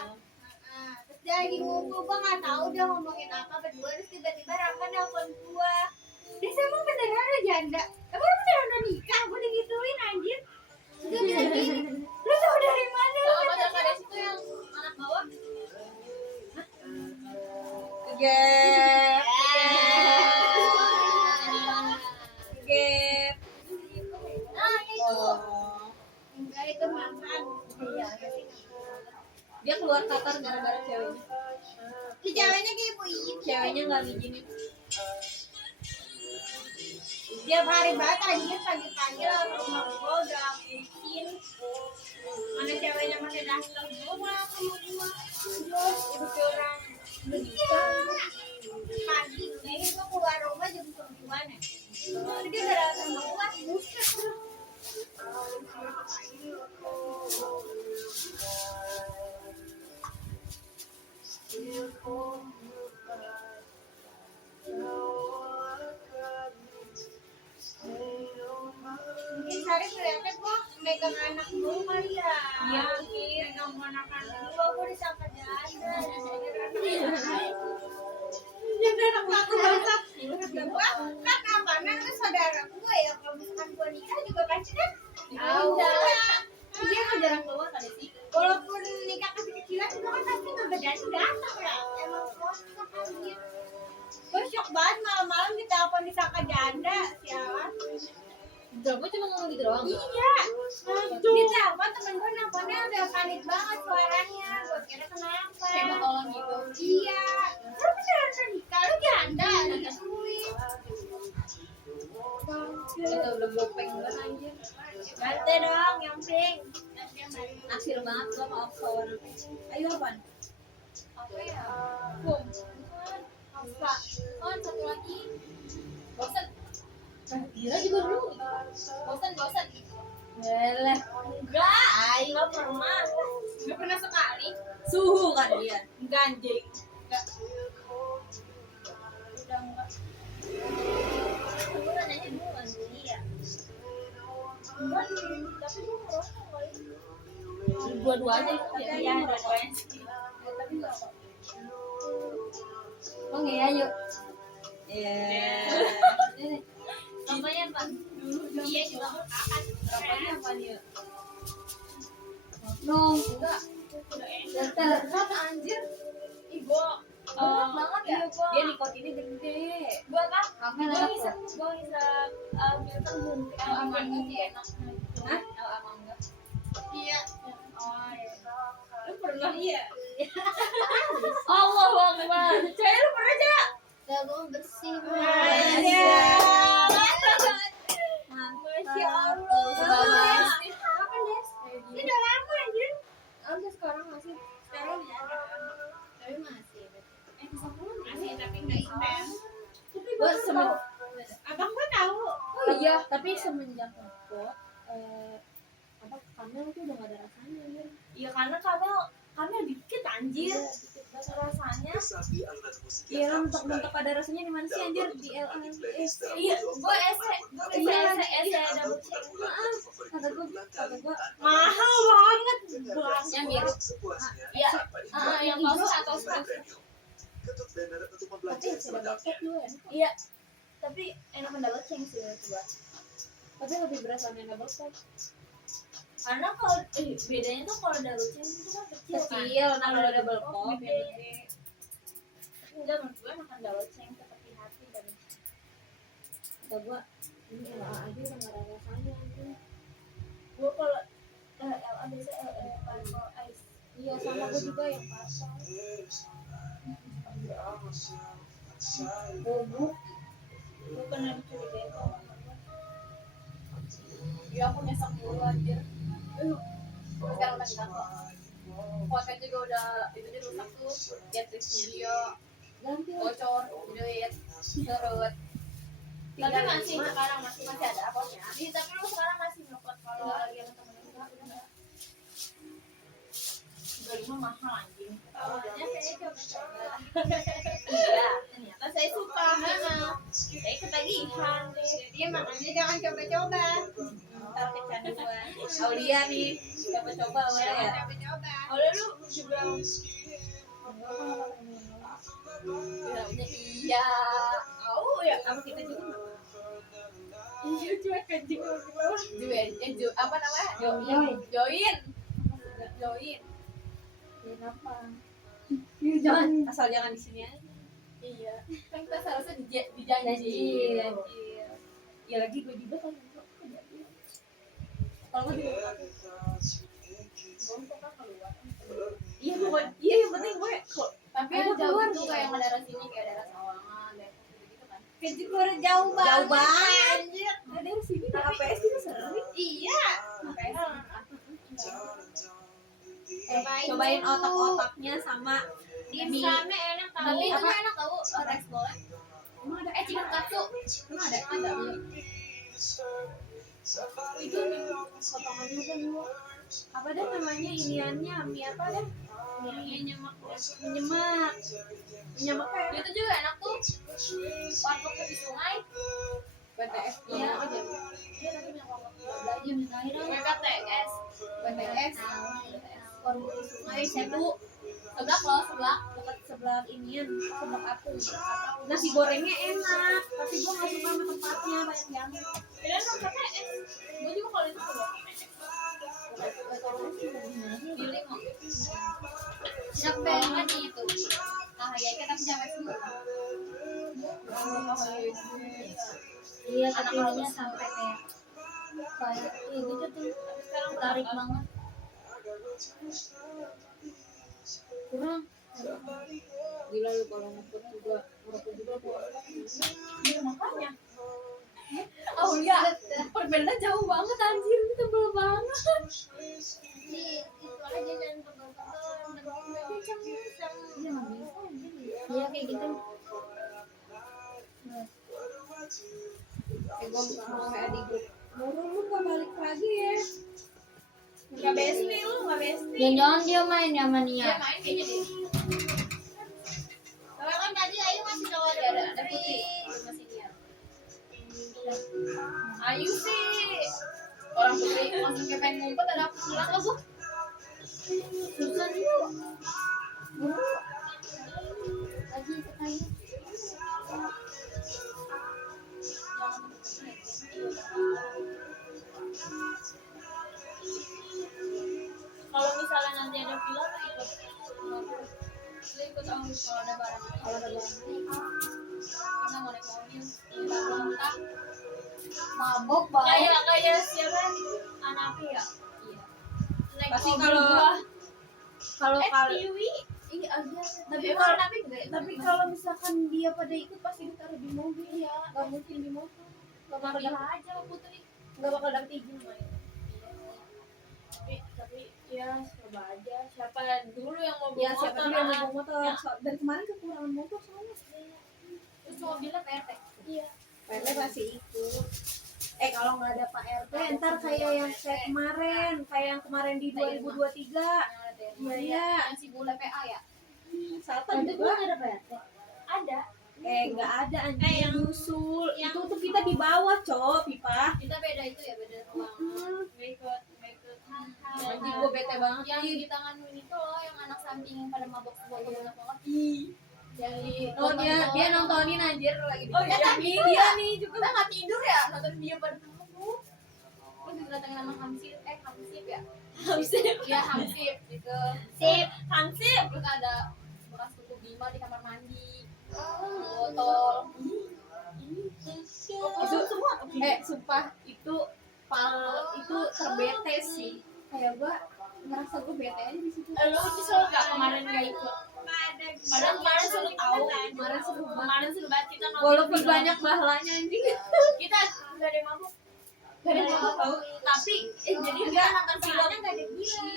Terus dia lagi ngumpul, gua nggak tahu dia ngomongin apa berdua, terus tiba-tiba Rangga nelfon gua. Dia emang beneran ada janda? Emang lu beneran udah nikah? Gua digituin anjir. Terus dia bilang gini, lu tau dari mana? Sama pacar kades itu yang anak bawah. Gap. Gap. Nah itu. Enggak, itu mantan. Iya. Dia keluar Qatar gara-gara ceweknya. Si ceweknya kayak ibu Iin. Ceweknya nggak ngizinin. Tiap hari banget anjir pagi-pagi lah ke rumah gua udah bikin. Mana ceweknya masih datang gua malah ke rumah gua. Terus ibu orang begitu pagi kayaknya gua keluar rumah jam 9-an ya. Terus dia udah datang ke rumah buset. Mungkin Sari ngeliatnya gua megang anak gua kali ya. Iya mungkin megang anak-anak gua disangka janda. Jadi anak aku bangsat. Gua kan apaan kan saudara gua ya, kalau misalkan gua nikah juga pasti kan Tahu. dia Kan jarang keluar kali sih. walaupun nikah kecil-kecilan juga kan pasti ngebedain datang ya. Emang kocak anjir. Gue shock banget malam-malam ditelepon disangka janda, sialan. Gue cuma ngomong gitu doang. Iya, ditelepon temen gue nelfonnya udah panik banget suaranya. Gue kira kenapa? Kayak mau tolong gitu. Iya, lu beneran udah nikah, lu janda digituin. Kita udah gopeng banget anjir. Ganti dong yang pink. Naksir banget gua sama kawan. Ayo apaan? Apa ya? Bom. Bukan. Apa? Oh, satu lagi. Bosan. Kira juga dulu. Bosan. Beleh. Enggak pernah. Enggak pernah sekali. Suhu kan dia. Enggak anjing. Udah enggak. Aku nanyanya dulu kan. Iya. Enggak, tapi gue ngerokok kali. Dua-duanya itu Iya, ya. dua-duanya. Tapi enggak kok. Oh ya yuk. Iya. Contohnya apa? Iya juga akan. Rokoknya apa nih? Nong, enggak. Berat anjir. Ih, gua banget ya. Dia nikotinnya gede. Gua apa? Kamel Gua apa? bisa filter mungkin amangga sih enak. Hah? Amangga. Iya. Oh iya. Lu pernah iya? Allah Akbar. Cewek lu pernah aja? Gak mau bersih. Masya Allah. Kapan Des? Ini udah lama anjir. Sampai sekarang masih. Sekarang ya. Tapi masih. Masih tapi nggak intens. Gua semen. Abang gua tahu. Oh iya, tapi semenjak ngebot apa kamel itu udah gak ada rasanya anjir. Iya karena kamel dikit anjir. Rasanya. Kesapi alunan musik Iya, yang kamu mentok-mentok ada rasanya di mana sih anjir di LA. Iya, gue ese double check. Kata gua Mahal banget. Yang biru. sepuasnya Iya. tanpa Yang dijual. bagus atau Brand sepuluh. premium. Ketuk banner untuk tapi membelanja sudah selengkapnya. dapat juga ya. Iya. Tapi enakan double check sih menurut gua. Tapi lebih berasa main double pack. Karena kalau bedanya tuh kalau double check itu kan kecil kan. Kecil, nah kalau double pop yang gede. gede. Enggak menurut gua enakan double check seperti hati dan Kata gua Ini LA aja udah nggak ada rasanya anjing. Gue kalau LA biasa LA Purple Ice. Iya sama gue juga yang Purple. Bubuk. Gue pernah dicurigain sama temen gue. Iya aku nyesek dulu anjir. Sekarang udah kita Kuatnya juga udah itu dia rusak tuh Jetrisnya dia Ganti lah. bocor duit surut. Tapi masih sekarang masih ada akunnya. Tapi lu sekarang masih nyopot kalau lagi sama temen lu enggak. 25 mahal anjing. Awalnya saya coba-coba. Iya, ternyata saya suka. Saya ketagihan deh. Jadi makanya jangan coba-coba. Ntar kecanduan. Aulia nih coba-coba awalnya ya. Jangan coba-coba. Oleh lu juga iya. Oh ya, Apa kita juga nggak? iya cuek anjing join. Apa namanya? Join. Join. Kenapa? Jangan. Asal jangan di sini aja. Iya. Kan kita seharusnya dijanji. Janji. Ya lagi gue juga kan. Kalau gue juga Iya pokoknya. Iya yang penting gue kok. tapi Ada yang jauh keluar itu nih. kayak yang daerah sini kayak daerah Sawangan, daerah gitu kan. Kejipur jauh banget. Jauh banget. Anjir. Ada di sini di APS juga sering. Iya. Cobain otak-otaknya sama Dimsumnya enak tau. Tapi itu apa? enak tau rice bowl. Emang ada Chicken katsu. emang ada. Itu nih potongannya kan lu. Apa dah namanya iniannya mie apa dah? Mie nyemak. Nyemak kayak Itu juga enak tuh. Warteg di sungai. BTS Iya. aja. Dia tadi bilang warteg BTS. BTS. Warung di sungai Itu seblak loh, seblak. sebelah inian sebelah aku. Nasi gorengnya enak, tapi gua nggak suka sama tempatnya banyak jamur. Kirain lo BTS. Gue juga kalau itu tuh. Pilih mau. Siap banget itu. Ah ya kita sampai semua. Iya tapi ininya sampai kayak gitu tuh Sekarang tarik banget kurang Gila lu kalau ngerokok juga makanya. Oh iya, perbedaan jauh banget anjir, ini tebel banget. Itu aja jangan tebel-tebel. iya kayak gitu gua mau kayak di grup. Lu gak balik lagi ya? Gak besti lu, gak besti. jangan dia main ya Dia mania main kayaknya deh. Soalnya kan tadi Ayu masih cowok Ya ada putih, masih dia. Ayu sih orang putri langsung kayak pengen ngumpet ada aku pulang lah bu. susah yuk buru lagi ketanya Kalau misalnya nanti ada villa tuh ikut. Lu ikut kalau ada barang. Kalau ada barang. Kita mau naik mobil. Kita lontar. mabok banget Kayak siapa? Anapi ya. Iya. Naik Pasti mobil kalau- gua. Kalau Tiwi. Iya aja. Tapi Emang kalau- Anapi gede. tapi kalau misalkan dia pada ikut pasti ditaruh di mobil ya, nggak mungkin di motor. Nggak bakal Iya dapet, aja Putri. nggak bakal dapet izin main. Tapi ya coba aja. Siapa dulu yang mau Ya bawa siapa motor? tahu yang mau ah? bawa motor. Ya. Dari kemarin kekurangan motor soalnya. Terus mobilnya PRT. Iya. PRT masih ikut. Kalau nggak ada Pak RT, ntar kayak yang kayak kemarin di 2023. Iya. Yang si bule PA ya? Selatan tapi gue juga. nggak ada PRT Ada. Nggak ada anjing. yang nyusul. yang- Itu tuh kita di bawah, Cok, pipa. Kita beda itu ya, beda ruang. Nggak ikut. Anjing gue bete banget. Yang Ih. di tangan ini tuh loh, yang anak samping pada mabok semua banget banget. Yang di Oh dia nontonin anjir lagi di Oh iya, tapi iya. dia nih juga kita nggak tidur ya nonton dia pada mabuk. Terus didatengin sama Hamsip ya. Iya Hamsip gitu. Hamsip. Terus ada bekas kuku Bima di kamar mandi. Botol. itu semua Sumpah itu terbete sih. Kayak gua ngerasa gua bete aja di situ. Lu kesel gak kemarin gak ikut? Padahal kemarin seru tahu. Kemarin seru banget kita nonton Walaupun film. banyak bahlanya anjing. Kita gak ada yang mabuk. Gak ada yang mabuk tau. Tapi jadi kita nonton filmnya gak ada gilang.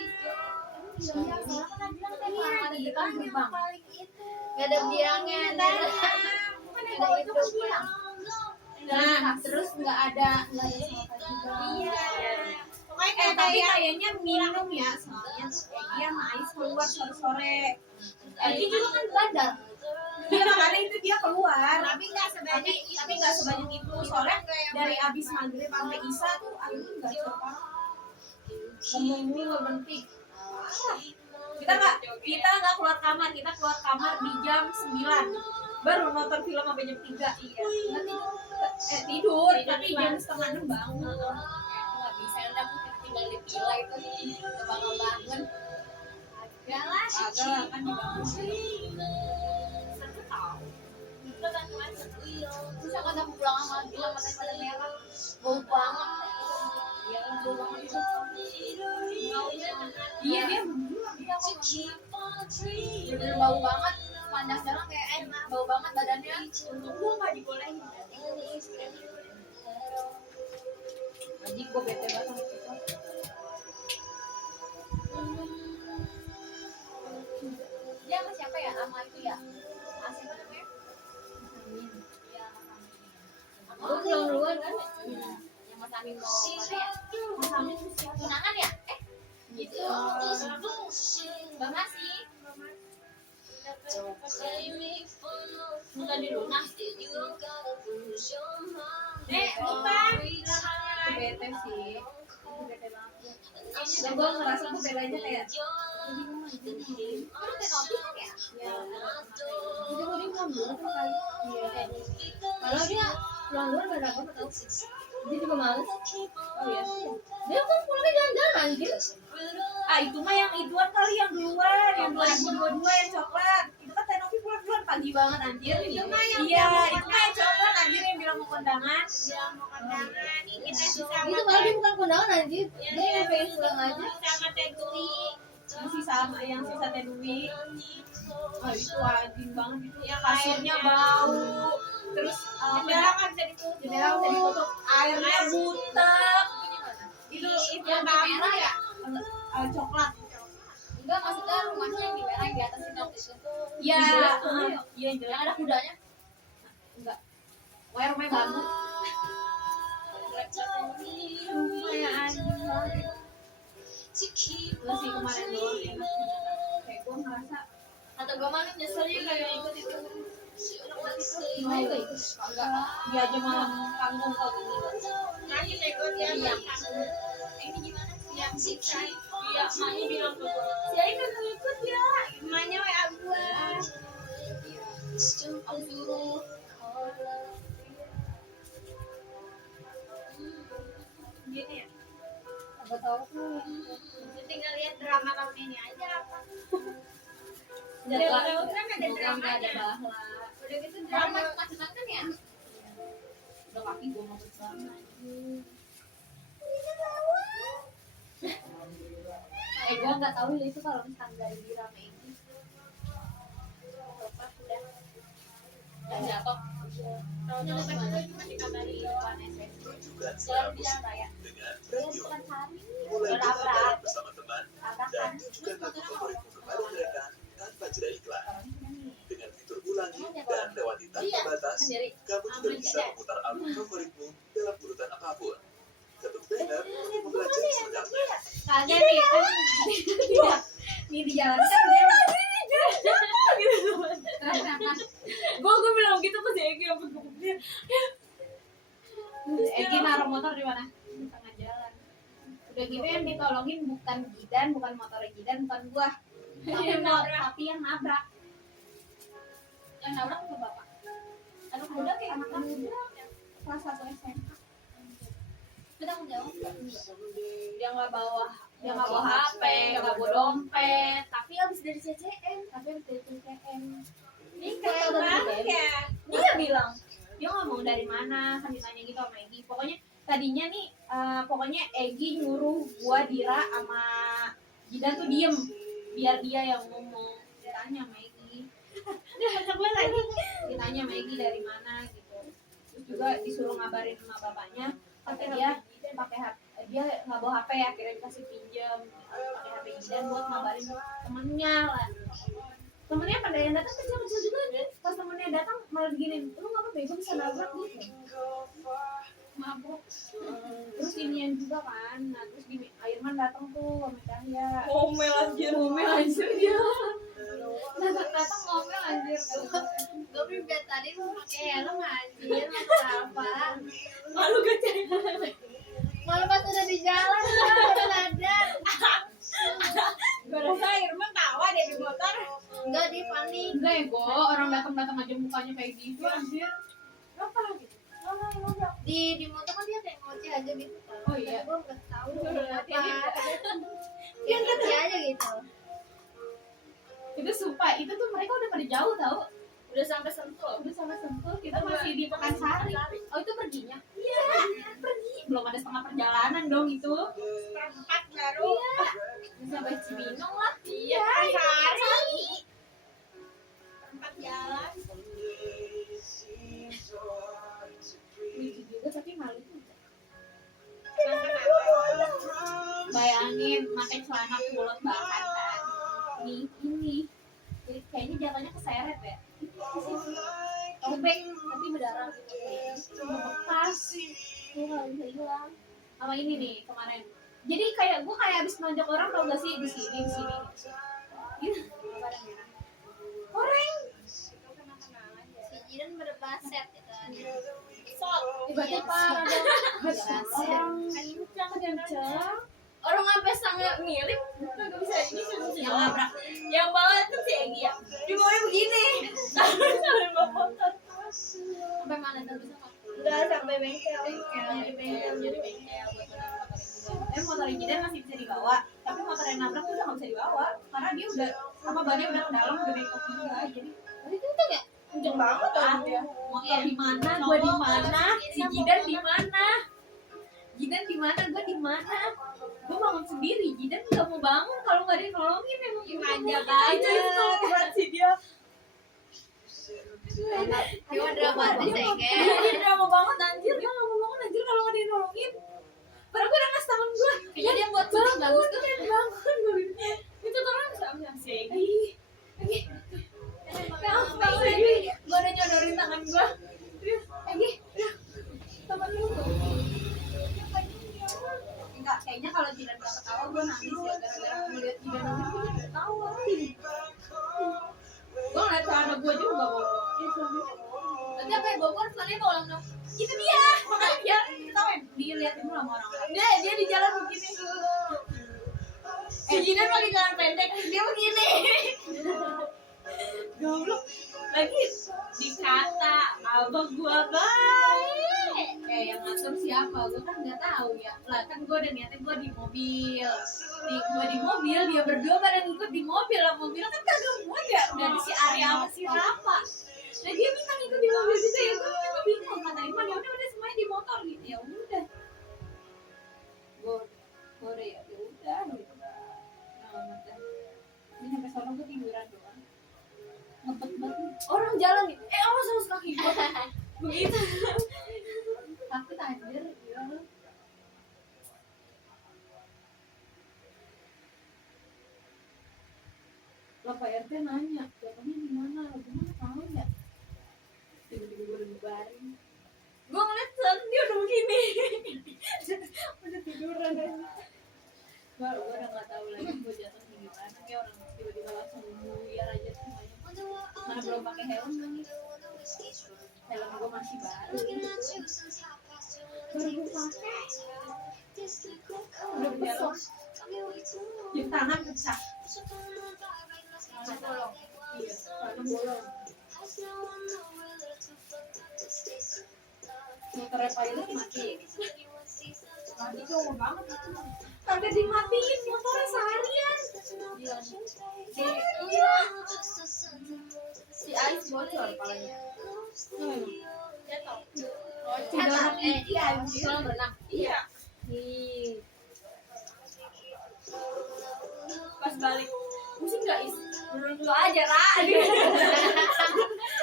Iya, soalnya kan bilang tadi Ada di depan gerbang. Gak ada biangnya. kan yang bawa itu kan gilang. Nah, terus nggak ada sofa juga. Iya. Pokoknya Tapi kayaknya minum ya, soalnya dia sama Ais keluar sore-sore. Ini juga kan badar. Iya makanya itu dia keluar. tapi nggak sebanyak Tapi nggak sebanyak itu. Soalnya dari abis maghrib sampai isya tuh aduh nggak separah. Ngomong mulu nggak berhenti. Kita nggak keluar kamar, kita keluar kamar di jam 9. Baru nonton film sampai jam 3. Iya. Tidur, tapi jam setengah 6 bangun. Nggak bisa, udah aku tinggal di villa itu bangun. enggak lah. Agak kan dibangun. Seru tau. Itu kan kemarin seru. Terus aku udah pulang sama villa matanya pada merah. Bau banget. Iya, bau banget itu. Iya dia Iya, aku bener bau banget. Sepanjang jalan kayak bau banget badannya. Untung gua nggak dibolehin. anjing gue bete banget sama itu. Dia sama siapa ya? Sama itu ya? Asik namanya? Iya, Mas Amin. Lu pulang duluan kan? Iya. Yang Mas Amin mau mana ya? Mas Amin tunangan ya? Gitu. Bang Masih. Muka di lunas. Lupa. Itu bete sih. Itu bete banget. Dan gue ngerasa gue bedanya kayak Itu tenopi kan ya? ya Itu gue pulang duluan kan kali. iya. Kalau dia pulang duluan gak ada apa-apa tau. Dia juga males. Oh iya. Dia kan pulangnya jalan-jalan anjir. Itu mah yang ituan kali yang duluan, yang 2022 yang coklat. Itu kan Tenopi pulang duluan pagi banget anjir. Itu mah yang iya, bilang mau itu mah yang coklat anjir yang bilang mau kondangan. Bilang mau kondangan. Ini kita sama Itu kalau dia bukan kondangan anjir. Dia yang pengen pulang aja. sama Teh Dwi. Yang sisa Teh Dwi. Oh itu anjing banget itu. Yang Kasurnya airnya bau. Terus Jendela kan bisa ditutup. jendela udah ditutup, airnya butek. Itu Itu yang di merah ya? Coklat. Enggak, maksudnya rumahnya yang di merah yang di atas itu waktu itu. Iya, Jelas tuh, iya Yang jelas. ada kudanya. Enggak. Wah, rumahnya bambu. Kayak anjing banget. Gue sih kemarin doang enak. Kayak gue ngerasa Atau gue malah nyeselnya kayak ikut itu. gimana ya itu enggak dia aja malam panggung kok gitu. Nah, kita ikut dia Iya. Ini gimana? Yang siksa. Iya, maknya bilang ke gue. Si Aing kan ikut ya. Emaknya WA gua. Aku suruh. Gini ya. Apa tahu tuh Lu tinggal lihat drama tahun ini aja apa. Semoga Kan ada nggak ada dramanya. bahla. Udah gitu Drama drama. macam kan ya? Udah kaki gue mau bersama. Gue nggak tahu ya itu kalau misalkan dari diramein Dan jatuh. Tahunnya lepas itu cuma dikabari depan SMP. Tunjukkan Selalu secara bilang musik kayak dengan radio. bukan hari. Mulai Berabrak. berkabar bersama teman dan Tabrakan. tunjukkan lagu favoritmu kepada mereka tanpa jeda iklan. Dengan fitur ulangi dan lewati tanpa Iya, batas, sendiri. kamu juga bisa memutar album favoritmu dalam urutan apapun. Ketuk banner untuk membelajar selengkapnya. kagak nih kan nih di jalan kan dia gue bilang gitu ke si Egi apa dia Egi naruh motor di mana di tengah jalan udah gitu yang ditolongin bukan Gidan bukan motornya Gidan bukan gua tapi yang nabrak Yang nabrak ke bapak. anak muda kayak anak muda kelas 1 SMA Kita mau jawab. dia nggak bawa HP nggak bawa dompet Tapi abis dari CCM. tapi habis dari CCM Ini kayak banget ya. dia bilang dia ngomong dari mana kan ditanya gitu sama Egi Pokoknya tadinya nih pokoknya Egi nyuruh gua, Dira sama Jidan tuh diem biar dia yang ngomong. Ditanya sama Egi, ditanya sama Egi dari mana gitu. Terus juga disuruh ngabarin sama bapaknya, kata dia pakai HP, dia nggak bawa HP, akhirnya dikasih pinjam pakai HP Jidan buat ngabarin temennya lah. Temennya pada yang datang kecil-kecil juga nih. Pas temennya datang malah begini, lu nggak apa bego bisa nabrak gitu, mabuk. Terus inian juga kan, nah terus di Airman datang tuh sama Cahya, ngomel anjir dia. Datang ngomel anjir. Gue pribadi tadi mau pakai helm anjir, apa? Malu gak Cahya? Malah pas udah di jalan udah sadar. Gue rasa Airman tawa deh di motor. Enggak, dia panik. Enggak ya, Bo, orang datang aja mukanya kayak gitu anjir. Apa gitu? Di motor kan dia kayak ngoceh aja gitu kan. Oh iya. Gue nggak tahu Iya, apa. Dia ngoceh aja gitu. Itu sumpah, itu tuh mereka udah pada jauh tau. Udah sampai Sentul, kita masih di Pekansari. Oh itu perginya? Iya, pergi. Belum ada setengah perjalanan dong itu. Perempat baru. Iya. Bisa sampai Cibinong lah. Iya, Pekansari. Perempat jalan. Lucu juga tapi malu juga. Kenapa? Bayangin pakai celana kulot banget kan. Ini. Jadi kayaknya jatuhnya keseret ya. Robek tapi berdarah gitu. Bekas. Tuh nggak bisa hilang. Sama ini nih kemarin. Jadi kayak gue kayak abis nonjok orang tau gak sih di sini. Gitu. Koreng. Si Jidan berbaset gitu kan. Tiba-tiba ada kencang. Orang sampai sangat mirip, nggak bisa ini Yang nabrak. Yang banget tuh si Egi ya. Di bawahnya begini. Sampai bawa motor. Sampai mana tuh bisa nggak? Udah sampai bengkel. Jadi bengkel buat motor. Motor Jidan masih bisa dibawa, tapi motor yang nabrak tuh udah nggak bisa dibawa karena dia udah sama bannya udah ke dalam udah bengkok juga. Jadi Itu tuh ya. Kenceng banget tuh dia. motor di mana, gua di mana, si Jidan di mana? Jidan di mana, gua di mana? Gua bangun sendiri, Jidan nggak mau bangun kalau nggak ada yang nolongin emang Manja banget. Berat sih dia. Dia dramatis ya, kayak. Dia drama banget anjir, dia nggak mau bangun anjir kalau nggak ada yang nolongin. Padahal gua udah ngasih tangan gua. Kayaknya dia buat syuting bagus tuh. Bangun, gua bilang. Itu orang sama si Egi. Ya ampun, gua udah nyodorin tangan gua. Egi, teman lu. Enggak, kayaknya kalau Jidan gak ketawa gue nangis ya gara-gara melihat Jidan nangis gue jadi ketawa. Gue ngeliat celana gue juga bolong. Nanti apa ya Bogor soalnya bolong dong. Itu dia, makanya dia ketawain. Diliatin dulu sama orang-orang. Dia di jalan begini. Si Jidan lagi jalan pendek, dia begini. Goblok. Lagi dikata abang gue baik. Yang ngatur siapa? Gue kan nggak tahu ya. Lah kan gue udah niatnya gue di mobil. Gue di mobil, dia berdua pada ngikut di mobil. Lah mobil kan kagak muat ya. Udah di si Arya sama si Rafa. Nah dia minta ngikut di mobil juga ya. Gue bingung kata Iman ya udah semuanya di motor gitu ya udah. Gue udah ya udah gitu. Nah, ini sampai sono gue tiduran doang. Ngebet banget. Orang jalan nih. Awas awas kaki gua. Begitu. Takut anjir ya. Lah Pak RT nanya, jatuhnya di mana? Gimana tahu ya? Tiba-tiba gue udah dibaring. Gua ngeliat dia udah begini. Udah tiduran aja. Gue udah nggak tahu lagi gue jatuhnya gimana. Kayak orang tiba-tiba langsung buyar aja semuanya. Mana belum pakai helm lagi. Helm gue masih baru. Baru gue pakai. Udah berjalan. Jam tangan pecah. Bolong. Iya, tangan bolong. Motornya pilot mati. Mati cowok banget itu. Kagak dimatiin motornya seharian. Si Ais bocor palanya. jatuh. Cidorok iya anjir lo berenang iya. ih Pas balik pusing nggak is? Menurut lo aja Ra.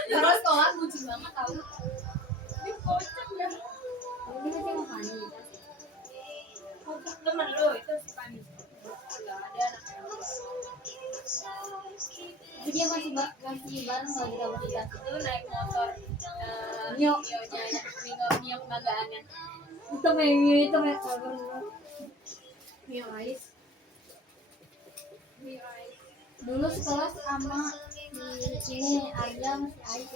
terus sekolah bucin banget tau Ini kocak ya. ini masih mau Fani Kocak temen lo itu si Pani. Nggak ada anak jadi dia masih bareng lagi sama kita itu naik motor. Nio. Nio kebanggaannya. itu kayak Mio Ais dulu sekelas sama ini Arya masih Ais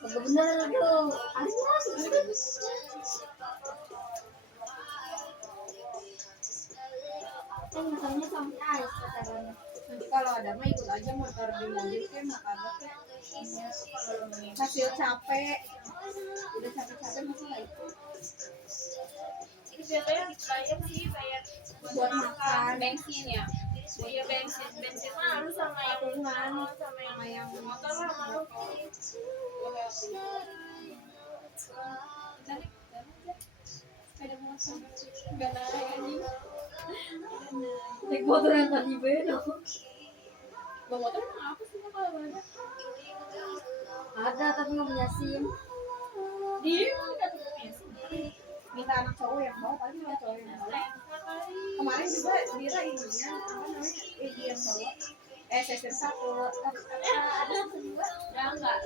Gak bener tuh Arya kan misalnya sama Ais pacarannya Nanti kalau ada mah ikut aja motor di mobil kayak mah kagak kayak. Kalau hasil capek, udah capek-capek masih nggak ikut. Ini biasanya bayar sih bayar buat makan bensin ya. Iya bensin mah harus sama yang sama yang motor lah mau. Ada motor, nggak naik anjing. naik motor yang tadi beda Bawa motor emang apa sih kalau ada? ada tapi nggak punya SIM Dia nggak punya SIM. Minta anak cowok yang bawa paling anak cowok yang bawa. Kemarin juga Dira ininya apa namanya Edi yang bawa. SSR 1 ada yang kedua ya enggak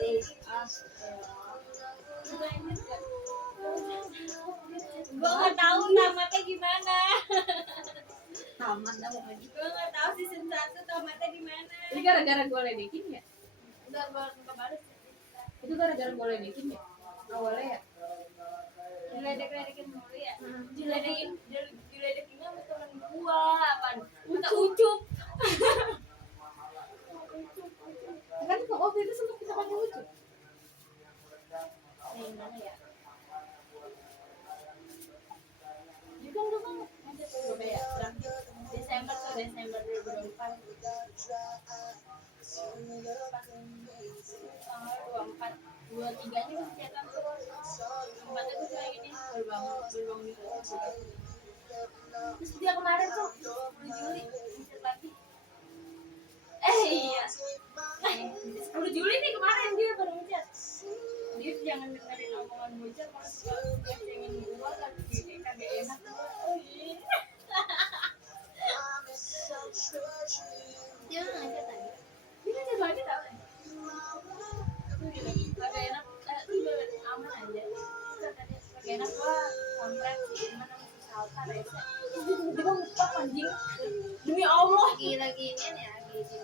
Gue nggak tahu tamatnya gimana. taman dah pokoknya Gue nggak tahu season 1 tamatnya di mana. ini gara-gara gue ledekin ya Udah kebalik. itu gara-gara gue ledekin ya awalnya ya Diledek-ledekin mulu ya. diledekin sama temen gua apaan minta ucup kan waktu itu sempat kita pakai ucup Yang mana ya? juga udah banget masih tuh udah ya Desember 2024. tanggal 24 23 nya masih cetak tuh 4 itu kayak gini baru bangun gitu terus dia kemarin tuh 10 Juli ngechat lagi iya 10 Juli nih kemarin dia baru ngechat dia jangan dengerin omongan bocah pas ngecengin gua kan gini kagak enak Dia ngajak tadi. dia ngechat lagi tau kagak enak aman aja katanya kagak enak gua kontrak sih gimana masih salta rese tiba-tiba ngupak anjing demi Allah Lagi ini ya, lagi di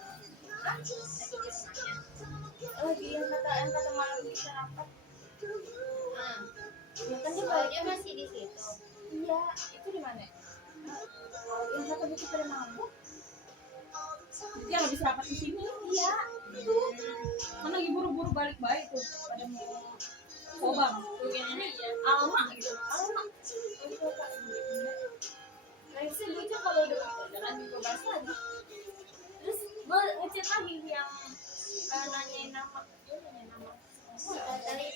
lagi yang kata malam kita rapat ya kan dia balik dia masih di situ. iya itu di mana yang kata kita pada mabuk jadi yang habis rapat di sini iya itu kan lagi buru-buru balik tuh pada mau kobang ini ya alma gitu alma itu kak nah itu lucu kalau udah jalan juga bahas lagi terus gue ngechat lagi yang nanyain nama Tadi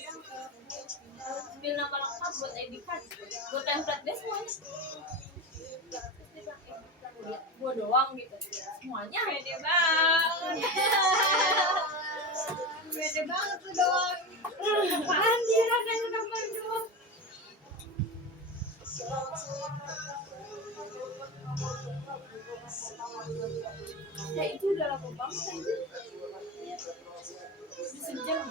ambil nama lengkap buat ID card buat template deh semuanya gue doang gitu semuanya Pede banget. Pede banget tuh doang. Apaan Dira kan nomor doang. ya itu udah lama banget aja bisa jam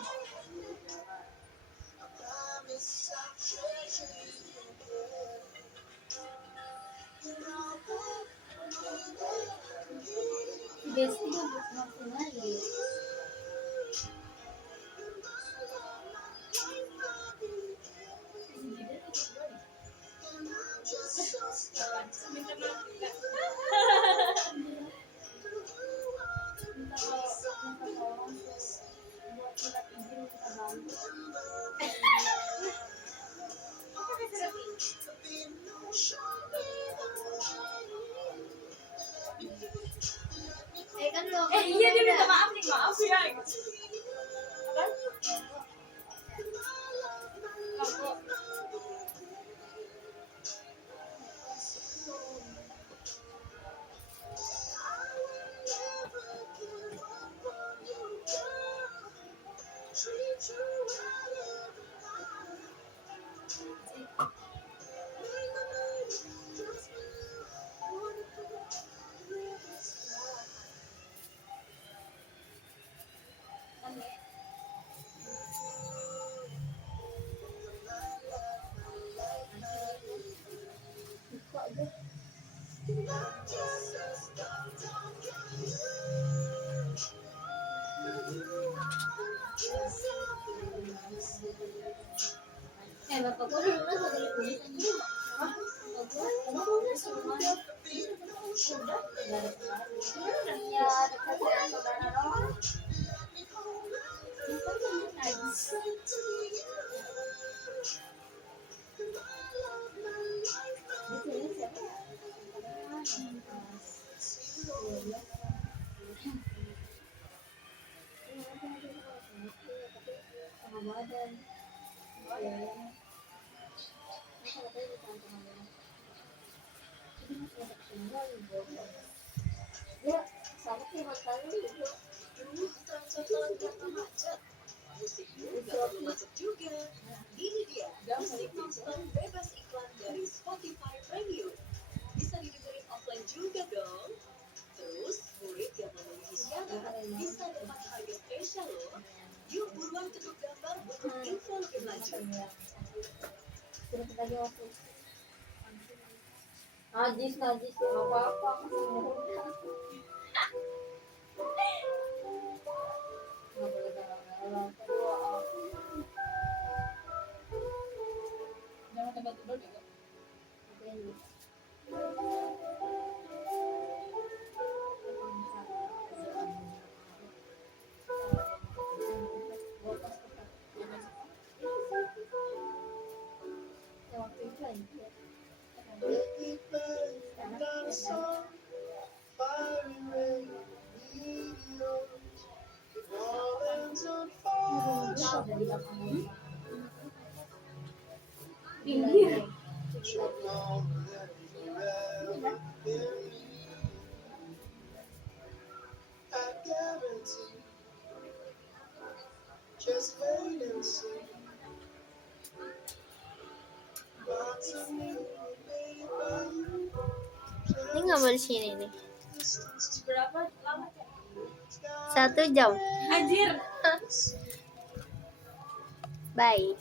Desti nggak ngapain lagi Minta maaf juga. minta tolong buat surat izin kita bantu kan lo. iya dia minta maaf nih maaf ya apa Bapak gua dulu udah dari kuliah kan. Bapak gua emang udah semua. Udah dari kemarin. Ya, dekat dengan saudara doang. Itu kan najis. Di sini siapa ya? Ramadan. Ya, sama sih makannya itu. Transaksi kartu macet. Musik nggak perlu macet juga. Ini dia musik nonton bebas iklan dari Spotify Premium. Bisa didengerin offline juga dong. Terus murid yang memenuhi syarat bisa dapat harga spesial loh. Yuk buruan ketuk gambar untuk info lebih lanjut. Sudah kita jawab. Najis ya apa-apa. Nggak boleh galau-galau. Kedua, Jangan tebak-tebak juga. ini. Ya, waktu itu aja. Pinggir. Just wait and see. Ini nggak mau di sini nih. Berapa lama? 1 jam. Anjir. Bye.